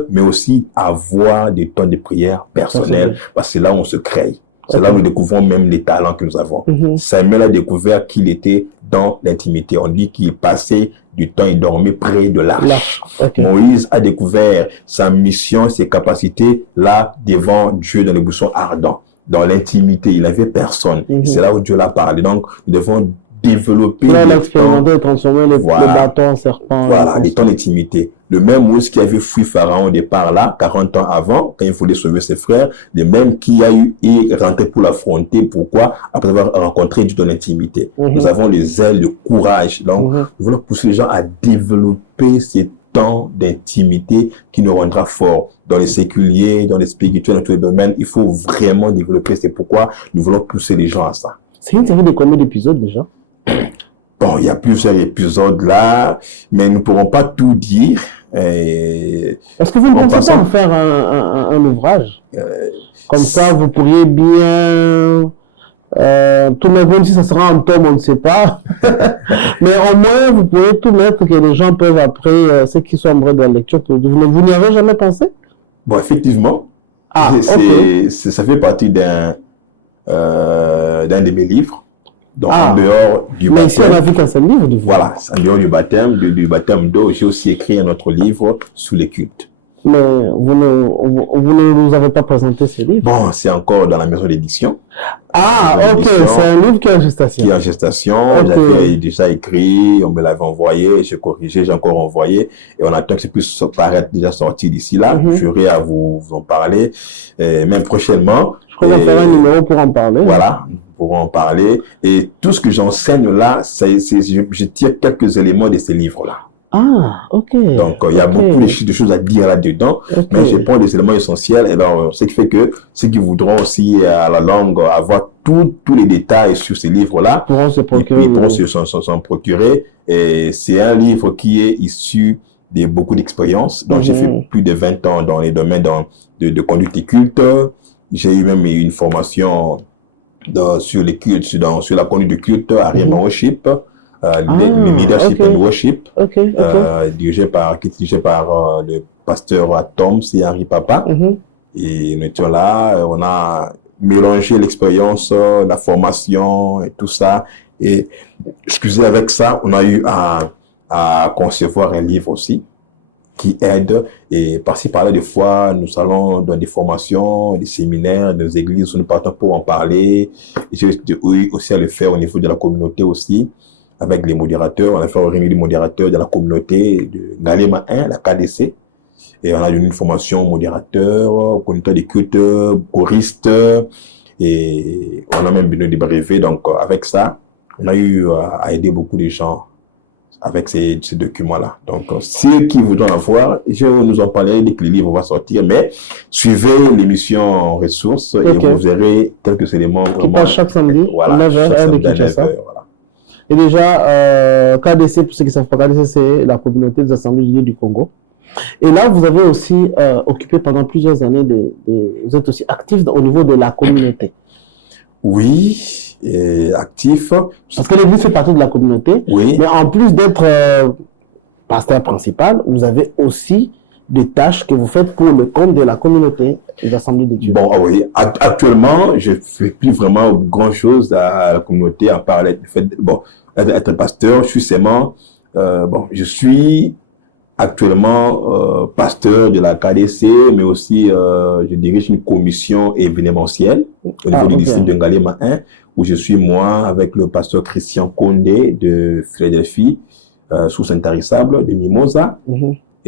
mais aussi avoir des temps de prière personnels, parce que c'est là où on se crée. C'est là où nous découvrons même les talents que nous avons. Samuel a découvert qu'il était dans l'intimité. On dit qu'il passait du temps, il dormait près de l'arche. Moïse a découvert sa mission, ses capacités là devant Dieu dans les buissons ardents. Dans l'intimité, il n'avait personne. C'est là où Dieu l'a parlé. Donc, nous devons développer l'expérimenter, transformer les bâtons en serpents. Voilà, les temps d'intimité. Le même Moïse qui avait fui Pharaon au départ là, 40 ans avant, quand il voulait sauver ses frères, le même qui a eu et rentré pour l'affronter. Pourquoi? Après avoir rencontré Dieu dans l'intimité. Nous avons les ailes, le courage. Donc, nous voulons pousser les gens à développer ces temps d'intimité qui nous rendra forts. Dans les séculiers, dans les spirituels, dans tous les domaines, il faut vraiment développer. C'est pourquoi nous voulons pousser les gens à ça. C'est une série de combien d'épisodes déjà? Bon, il y a plusieurs épisodes là, mais nous ne pourrons pas tout dire. Est-ce que vous ne pensez pas en faire un ouvrage? Comme ça, vous pourriez bien tout mettre, même si ça sera en tome, on ne sait pas. Mais au moins, vous pouvez tout mettre que les gens peuvent après, ceux qui sont amoureux de la lecture, vous n'y avez jamais pensé? Bon, effectivement. Ça fait partie d'un de mes livres. Donc, en dehors du baptême. Mais ici, on a vu qu'un seul livre de vous. Voilà, en dehors du baptême d'eau, j'ai aussi écrit un autre livre sur les cultes. Mais vous ne nous avez pas présenté ce livre? Bon, c'est encore dans la maison d'édition. Ok, c'est un livre qui est en gestation. Qui est en gestation. Okay. J'avais déjà écrit, on me l'avait envoyé, j'ai corrigé, j'ai encore envoyé. Et on attend que ça puisse paraître déjà sorti d'ici là. J'aurai à vous en parler, même prochainement. Je crois qu'on va faire un numéro pour en parler. Voilà, pour en parler. Et tout ce que j'enseigne là, je tire quelques éléments de ces livres-là. Ok. Donc, il y a beaucoup de choses à dire là-dedans, mais je prends des éléments essentiels. Et alors, ce qui fait que ceux qui voudront aussi, à la longue, avoir tous les détails sur ces livres-là, pourront se procurer. Ils pourront s'en procurer. Et c'est un livre qui est issu de beaucoup d'expériences. Donc, j'ai fait plus de 20 ans dans les domaines de conduite et culte. J'ai eu même une formation sur les cultes, sur la conduite de culte à Rhema Worship. Le leadership and worship, dirigé par le pasteur Tom et Henri Papa. Et nous étions là, on a mélangé l'expérience, la formation et tout ça. Et excusez, avec ça, on a eu à concevoir un livre aussi qui aide. Et par-ci par-là, des fois, nous allons dans des formations, des séminaires, des églises où nous partons pour en parler. Et j'ai eu aussi à le faire au niveau de la communauté aussi. Avec les modérateurs, on a fait réunir les modérateurs de la communauté de Ngalema 1, la KDC. Et on a donné une formation modérateur, conducteur des cultes, choriste. Et on a même donné des brevets. Donc, avec ça, on a eu à aider beaucoup de gens avec ces documents-là. Donc, ceux qui voudront en voir, je vais nous en parler dès que le livre va sortir. Mais suivez l'émission Ressources et vous verrez quelques éléments. Qui passe chaque samedi, voilà, 9h, de Kinshasa. Voilà. Et déjà, KDC, pour ceux qui ne savent pas, KDC, c'est la communauté des assemblées de Dieu du Congo. Et là, vous avez aussi occupé pendant plusieurs années, vous êtes aussi actif au niveau de la communauté. Oui, actif. Parce que l'église fait partie de la communauté. Oui. Mais en plus d'être pasteur principal, vous avez aussi des tâches que vous faites pour le compte de la communauté des assemblées de Dieu. Bon, oui. Actuellement, je fais plus vraiment grand chose à la communauté à part être pasteur. Je suis seulement, je suis actuellement pasteur de la KDC, mais aussi je dirige une commission événementielle au niveau du district de Ngalema 1, où je suis moi avec le pasteur Christian Condé de Philadelphie, sous Saint-Tarissable de Mimosa.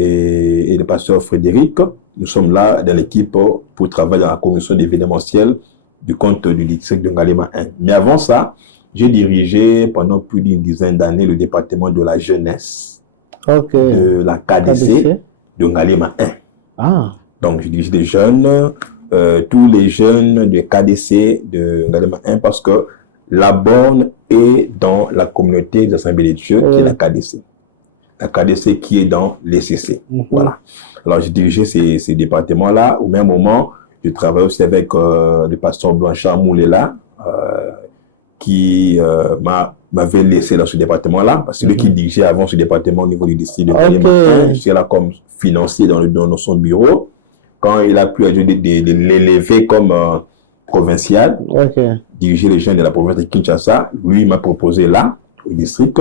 Et le pasteur Frédéric, nous sommes là dans l'équipe pour travailler dans la commission d'événementiel du compte du district de Ngalema 1. Mais avant ça, j'ai dirigé pendant plus d'une dizaine d'années le département de la jeunesse de la KDC de Ngalema 1. Donc, je dirige des jeunes, tous les jeunes de KDC de Ngalema 1 parce que la borne est dans la communauté des assemblées de Dieu qui est la KDC. La KDC qui est dans l'ECC. Voilà. Alors, j'ai dirigé ces départements-là. Au même moment, je travaille aussi avec le pasteur Blanchard Moulela, qui m'avait laissé dans ce département-là, parce que lui qui dirigeait avant ce département au niveau du district de Ngalema 1, j'étais là comme financier dans son bureau. Quand il a pu l'élever comme provincial, diriger les jeunes de la province de Kinshasa, lui m'a proposé là, au district.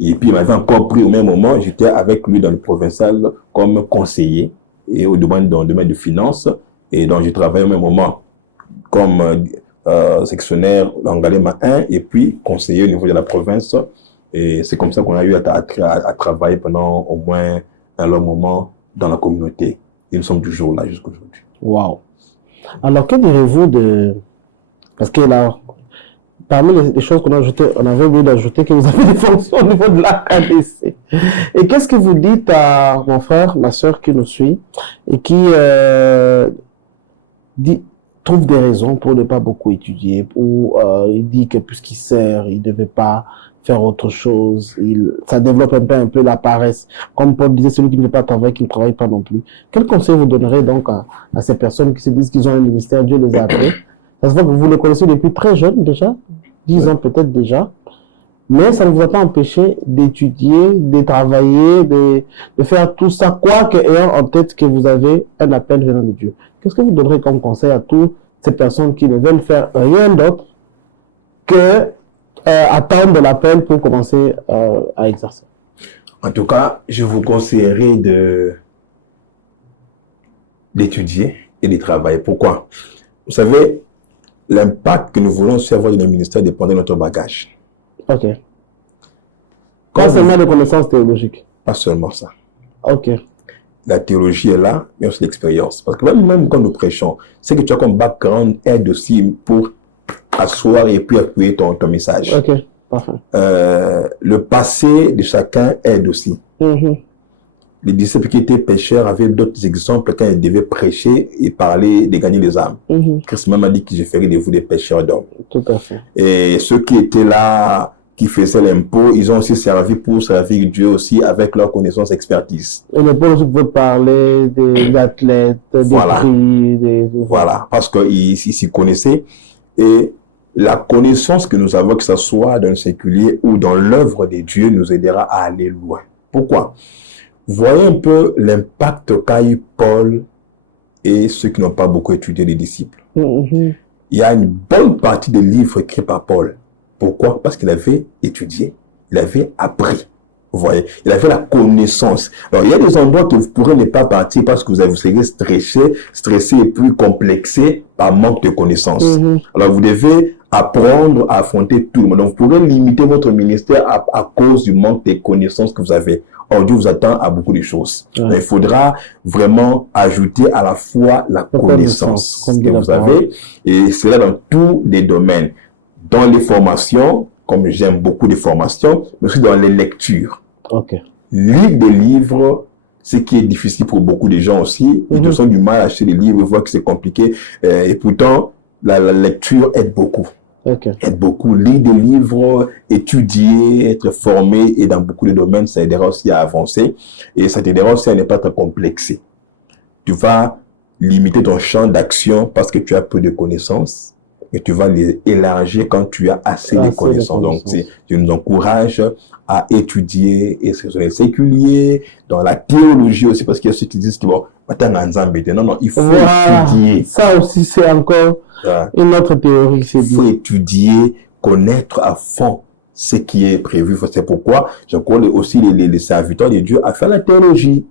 Et puis, il m'avait encore pris au même moment, j'étais avec lui dans le provincial comme conseiller et dans le domaine de finances. Et donc, je travaillais au même moment comme sectionnaire dans Ngalema 1 et puis conseiller au niveau de la province. Et c'est comme ça qu'on a eu à travailler pendant au moins un long moment dans la communauté. Et nous sommes toujours là jusqu'à aujourd'hui. Wow. Alors, que direz-vous parce que là, parmi les choses qu'on a ajoutées, on avait oublié d'ajouter que vous avez des fonctions au niveau de la KDC. Et qu'est-ce que vous dites à mon frère, ma soeur qui nous suit et qui trouve des raisons pour ne pas beaucoup étudier, ou il dit que puisqu'il sert, il ne devait pas faire autre chose, ça développe un peu la paresse. Comme Paul disait, celui qui ne veut pas travailler, qui ne travaille pas non plus. Quel conseil vous donnerez donc à ces personnes qui se disent qu'ils ont un ministère, Dieu les a appelés? Ça se voit que vous les connaissez depuis très jeune déjà, 10 ans peut-être déjà, mais ça ne vous a pas empêché d'étudier, de travailler, de faire tout ça, quoique ayant en tête que vous avez un appel venant de Dieu. Qu'est-ce que vous donnerez comme conseil à toutes ces personnes qui ne veulent faire rien d'autre que attendre de l'appel pour commencer à exercer? En tout cas, je vous conseillerais d'étudier et de travailler. Pourquoi? Vous savez, l'impact que nous voulons aussi avoir dans le ministère dépend de notre bagage. Ok. Pas seulement des connaissances théologiques. Pas seulement ça. Ok. La théologie est là, mais aussi l'expérience. Parce que même quand nous prêchons, c'est que tu as comme background aide aussi pour asseoir et puis appuyer ton message. Ok, parfait. Le passé de chacun aide aussi. Les disciples qui étaient pécheurs avaient d'autres exemples quand ils devaient prêcher et parler de gagner les âmes. Christ même a dit que je ferai de vous des pécheurs d'hommes. Tout à fait. Et ceux qui étaient là, qui faisaient l'impôt, ils ont aussi servi pour servir Dieu aussi avec leur connaissance, expertise. Et le pauvre, vous pouvez parler des athlètes, des prix, Voilà, parce qu'ils s'y connaissaient. Et la connaissance que nous avons, que ce soit dans le séculier ou dans l'œuvre de Dieu, nous aidera à aller loin. Pourquoi? Voyez un peu l'impact qu'a eu Paul et ceux qui n'ont pas beaucoup étudié les disciples. Il y a une bonne partie des livres écrits par Paul. Pourquoi? Parce qu'il avait étudié, il avait appris. Vous voyez, il avait la connaissance. Alors, il y a des endroits que vous pourrez ne pas partir parce que vous serez stressé et puis complexé par manque de connaissances. Alors, vous devez apprendre à affronter tout le monde. Donc, vous pourrez limiter votre ministère à cause du manque de connaissances que vous avez. Or, Dieu vous attend à beaucoup de choses. Donc, il faudra vraiment ajouter à la fois la connaissance que vous avez. Et c'est là dans tous les domaines. Dans les formations, comme j'aime beaucoup les formations, mais aussi dans les lectures. Lire des livres, ce qui est difficile pour beaucoup de gens aussi. Ils ont du mal à acheter des livres, ils voient que c'est compliqué. Et pourtant, la lecture aide beaucoup. Aide beaucoup. Lire des livres, étudier, être formé, et dans beaucoup de domaines, ça aidera aussi à avancer. Et ça t'aidera aussi à ne pas être complexé. Tu vas limiter ton champ d'action parce que tu as peu de connaissances. Et tu vas les élargir quand tu as assez de connaissances. Donc, je nous encourage à étudier, et c'est dans les séculiers, dans la théologie aussi, parce qu'il y a ceux qui disent que bon, non, il faut étudier. Ça aussi, c'est encore une autre théorie. Il faut étudier, connaître à fond ce qui est prévu. C'est pourquoi j'encourage aussi les serviteurs de Dieu à faire la théologie.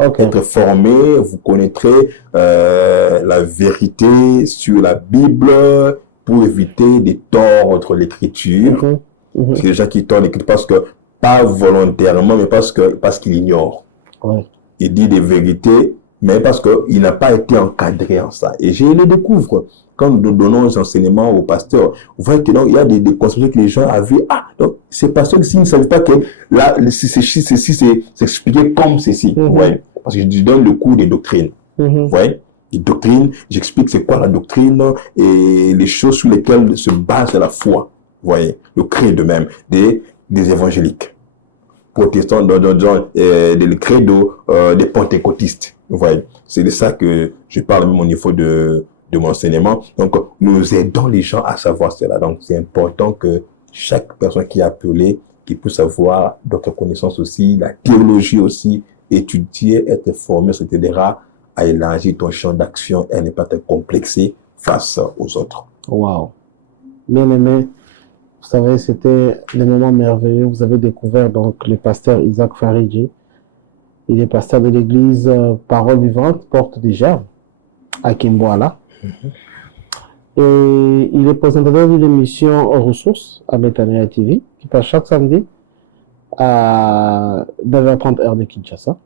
Être formé, vous connaîtrez la vérité sur la Bible pour éviter des torts entre l'écriture. C'est des gens qui tordent l'écriture parce que, pas volontairement, mais parce qu'il ignore. Il dit des vérités, mais parce qu'il n'a pas été encadré en ça. Et je le découvre. Quand nous donnons les enseignements aux pasteurs, vous voyez qu'il y a des concepts que les gens avaient. Donc, ces pasteurs, s'ils ne savaient pas que là, ceci, c'est expliqué comme ceci. Vous voyez? Parce que je donne le cours des doctrines. Vous voyez? Les doctrines, j'explique c'est quoi la doctrine et les choses sur lesquelles se base la foi. Vous voyez? Le credo même des évangéliques. Protestants, des credo des pentecôtistes. Vous voyez? C'est de ça que je parle même au niveau de mon enseignement. Donc, nous aidons les gens à savoir cela. Donc, c'est important que chaque personne qui est appelée, qui puisse avoir d'autres connaissances aussi, la théologie aussi, étudier, être formé, ça t'aidera à élargir ton champ d'action et à ne pas te complexer face aux autres. Wow. Bien aimé. Vous savez, c'était des moments merveilleux. Vous avez découvert donc le pasteur Isaac Faridji. Il est pasteur de l'église Parole Vivante, Porte des Germes, à Kimboala. Et il est présentateur d'une émission aux ressources à Betania TV, qui passe chaque samedi à 9h30 heure de Kinshasa.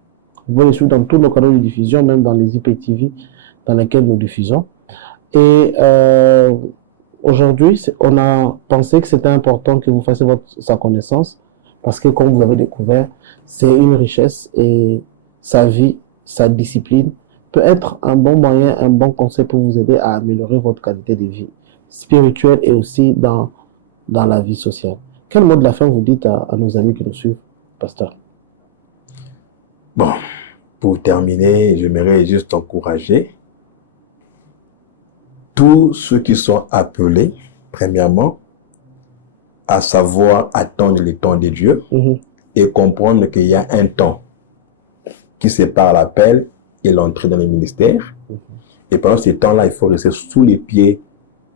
Vous pouvez les suivre dans tous nos canaux de diffusion, même dans les IPTV dans lesquels nous diffusons. Et aujourd'hui, on a pensé que c'était important que vous fassiez sa connaissance parce que, comme vous avez découvert, c'est une richesse et sa vie, sa discipline peut être un bon moyen, un bon conseil pour vous aider à améliorer votre qualité de vie spirituelle et aussi dans la vie sociale. Quel mot de la fin vous dites à nos amis qui nous suivent, pasteur? Bon, pour terminer, j'aimerais juste encourager tous ceux qui sont appelés, premièrement, à savoir attendre le temps de Dieu et comprendre qu'il y a un temps qui sépare l'appel et l'entrée dans les ministères. Et pendant ce temps-là, il faut rester sous les pieds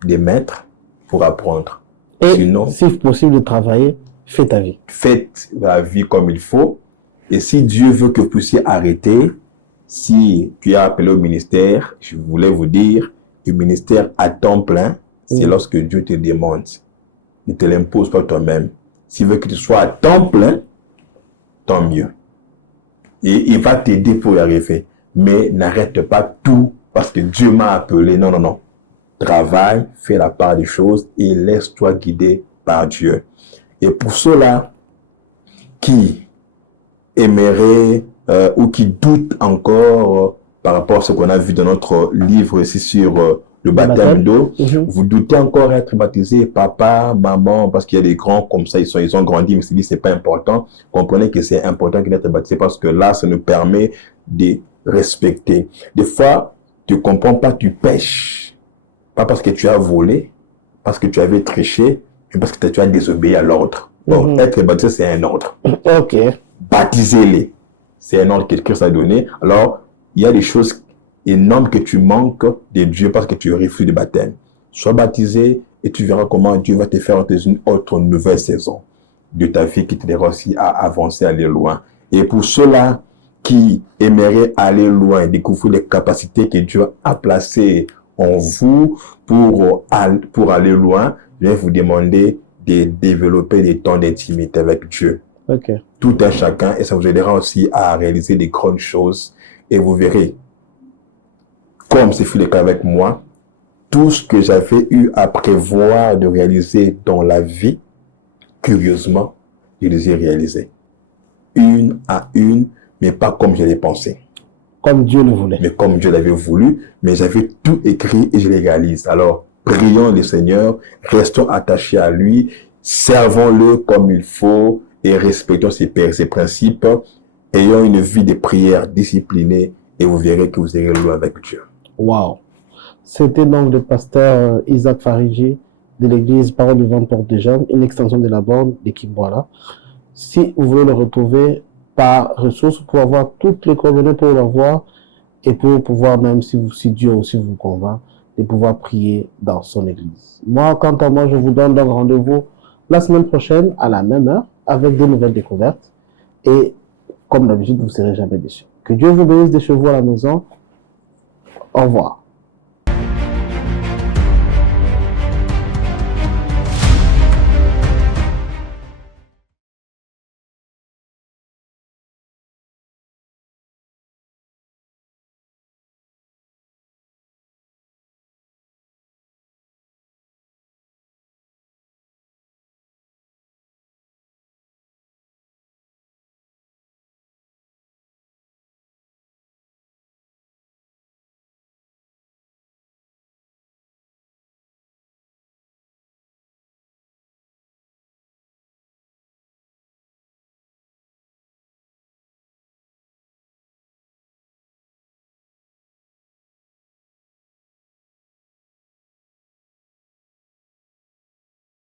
des maîtres pour apprendre. Et sinon, si possible de travailler, faites ta vie. Faites la vie comme il faut. Et si Dieu veut que vous puissiez arrêter, si tu es appelé au ministère, je voulais vous dire, le ministère à temps plein, c'est lorsque Dieu te demande. Ne te l'impose pas toi-même. S'il veut que tu sois à temps plein, tant mieux. Et il va t'aider pour y arriver. Mais n'arrête pas tout parce que Dieu m'a appelé. Non, non, non. Travaille, fais la part des choses et laisse-toi guider par Dieu. Et pour ceux-là qui aimeraient ou qui doutent encore par rapport à ce qu'on a vu dans notre livre ici sur le baptême d'eau, vous doutez encore être baptisé, papa, maman, parce qu'il y a des grands comme ça, ils ont grandi, mais c'est pas important. Comprenez que c'est important d'être baptisé parce que là, ça nous permet de respecter. Des fois, tu comprends pas, tu pêches. Pas parce que tu as volé, parce que tu avais triché, mais parce que tu as désobéi à l'ordre. Bon, être baptisé, c'est un ordre. Ok. Baptisez-les. C'est un ordre que Christ a donné. Alors, il y a des choses énormes que tu manques de Dieu parce que tu refuses le baptême. Sois baptisé et tu verras comment Dieu va te faire entrer dans une autre nouvelle saison de ta vie qui t'aidera aussi à avancer, à aller loin. Et pour ceux-là qui aimeraient aller loin, découvrir les capacités que Dieu a placées en vous pour aller loin, je vais vous demander de développer des temps d'intimité avec Dieu. Okay. Tout un chacun, et ça vous aidera aussi à réaliser des grandes choses. Et vous verrez, comme ce fut le cas avec moi, tout ce que j'avais eu à prévoir de réaliser dans la vie, curieusement, je les ai réalisés. Une à une, mais pas comme je l'ai pensé. Comme Dieu le voulait. Mais comme Dieu l'avait voulu, mais j'avais tout écrit et je les réalise. Alors, prions le Seigneur, restons attachés à lui, servons-le comme il faut et respectons ses principes, ayons une vie de prière disciplinée et vous verrez que vous irez loin avec Dieu. Wow. C'était donc le pasteur Isaac Farigi de l'église Parole du Vent Porte des Jeunes, une extension de la borne de Kimboala. Si vous voulez le retrouver par ressources, pour avoir toutes les coordonnées pour le voir et pour pouvoir, même si Dieu aussi vous convainc, de pouvoir prier dans son église. Moi, quant à moi, je vous donne donc rendez-vous la semaine prochaine à la même heure avec de nouvelles découvertes. Et comme d'habitude, vous ne serez jamais déçus. Que Dieu vous bénisse de chez vous à la maison. Au revoir.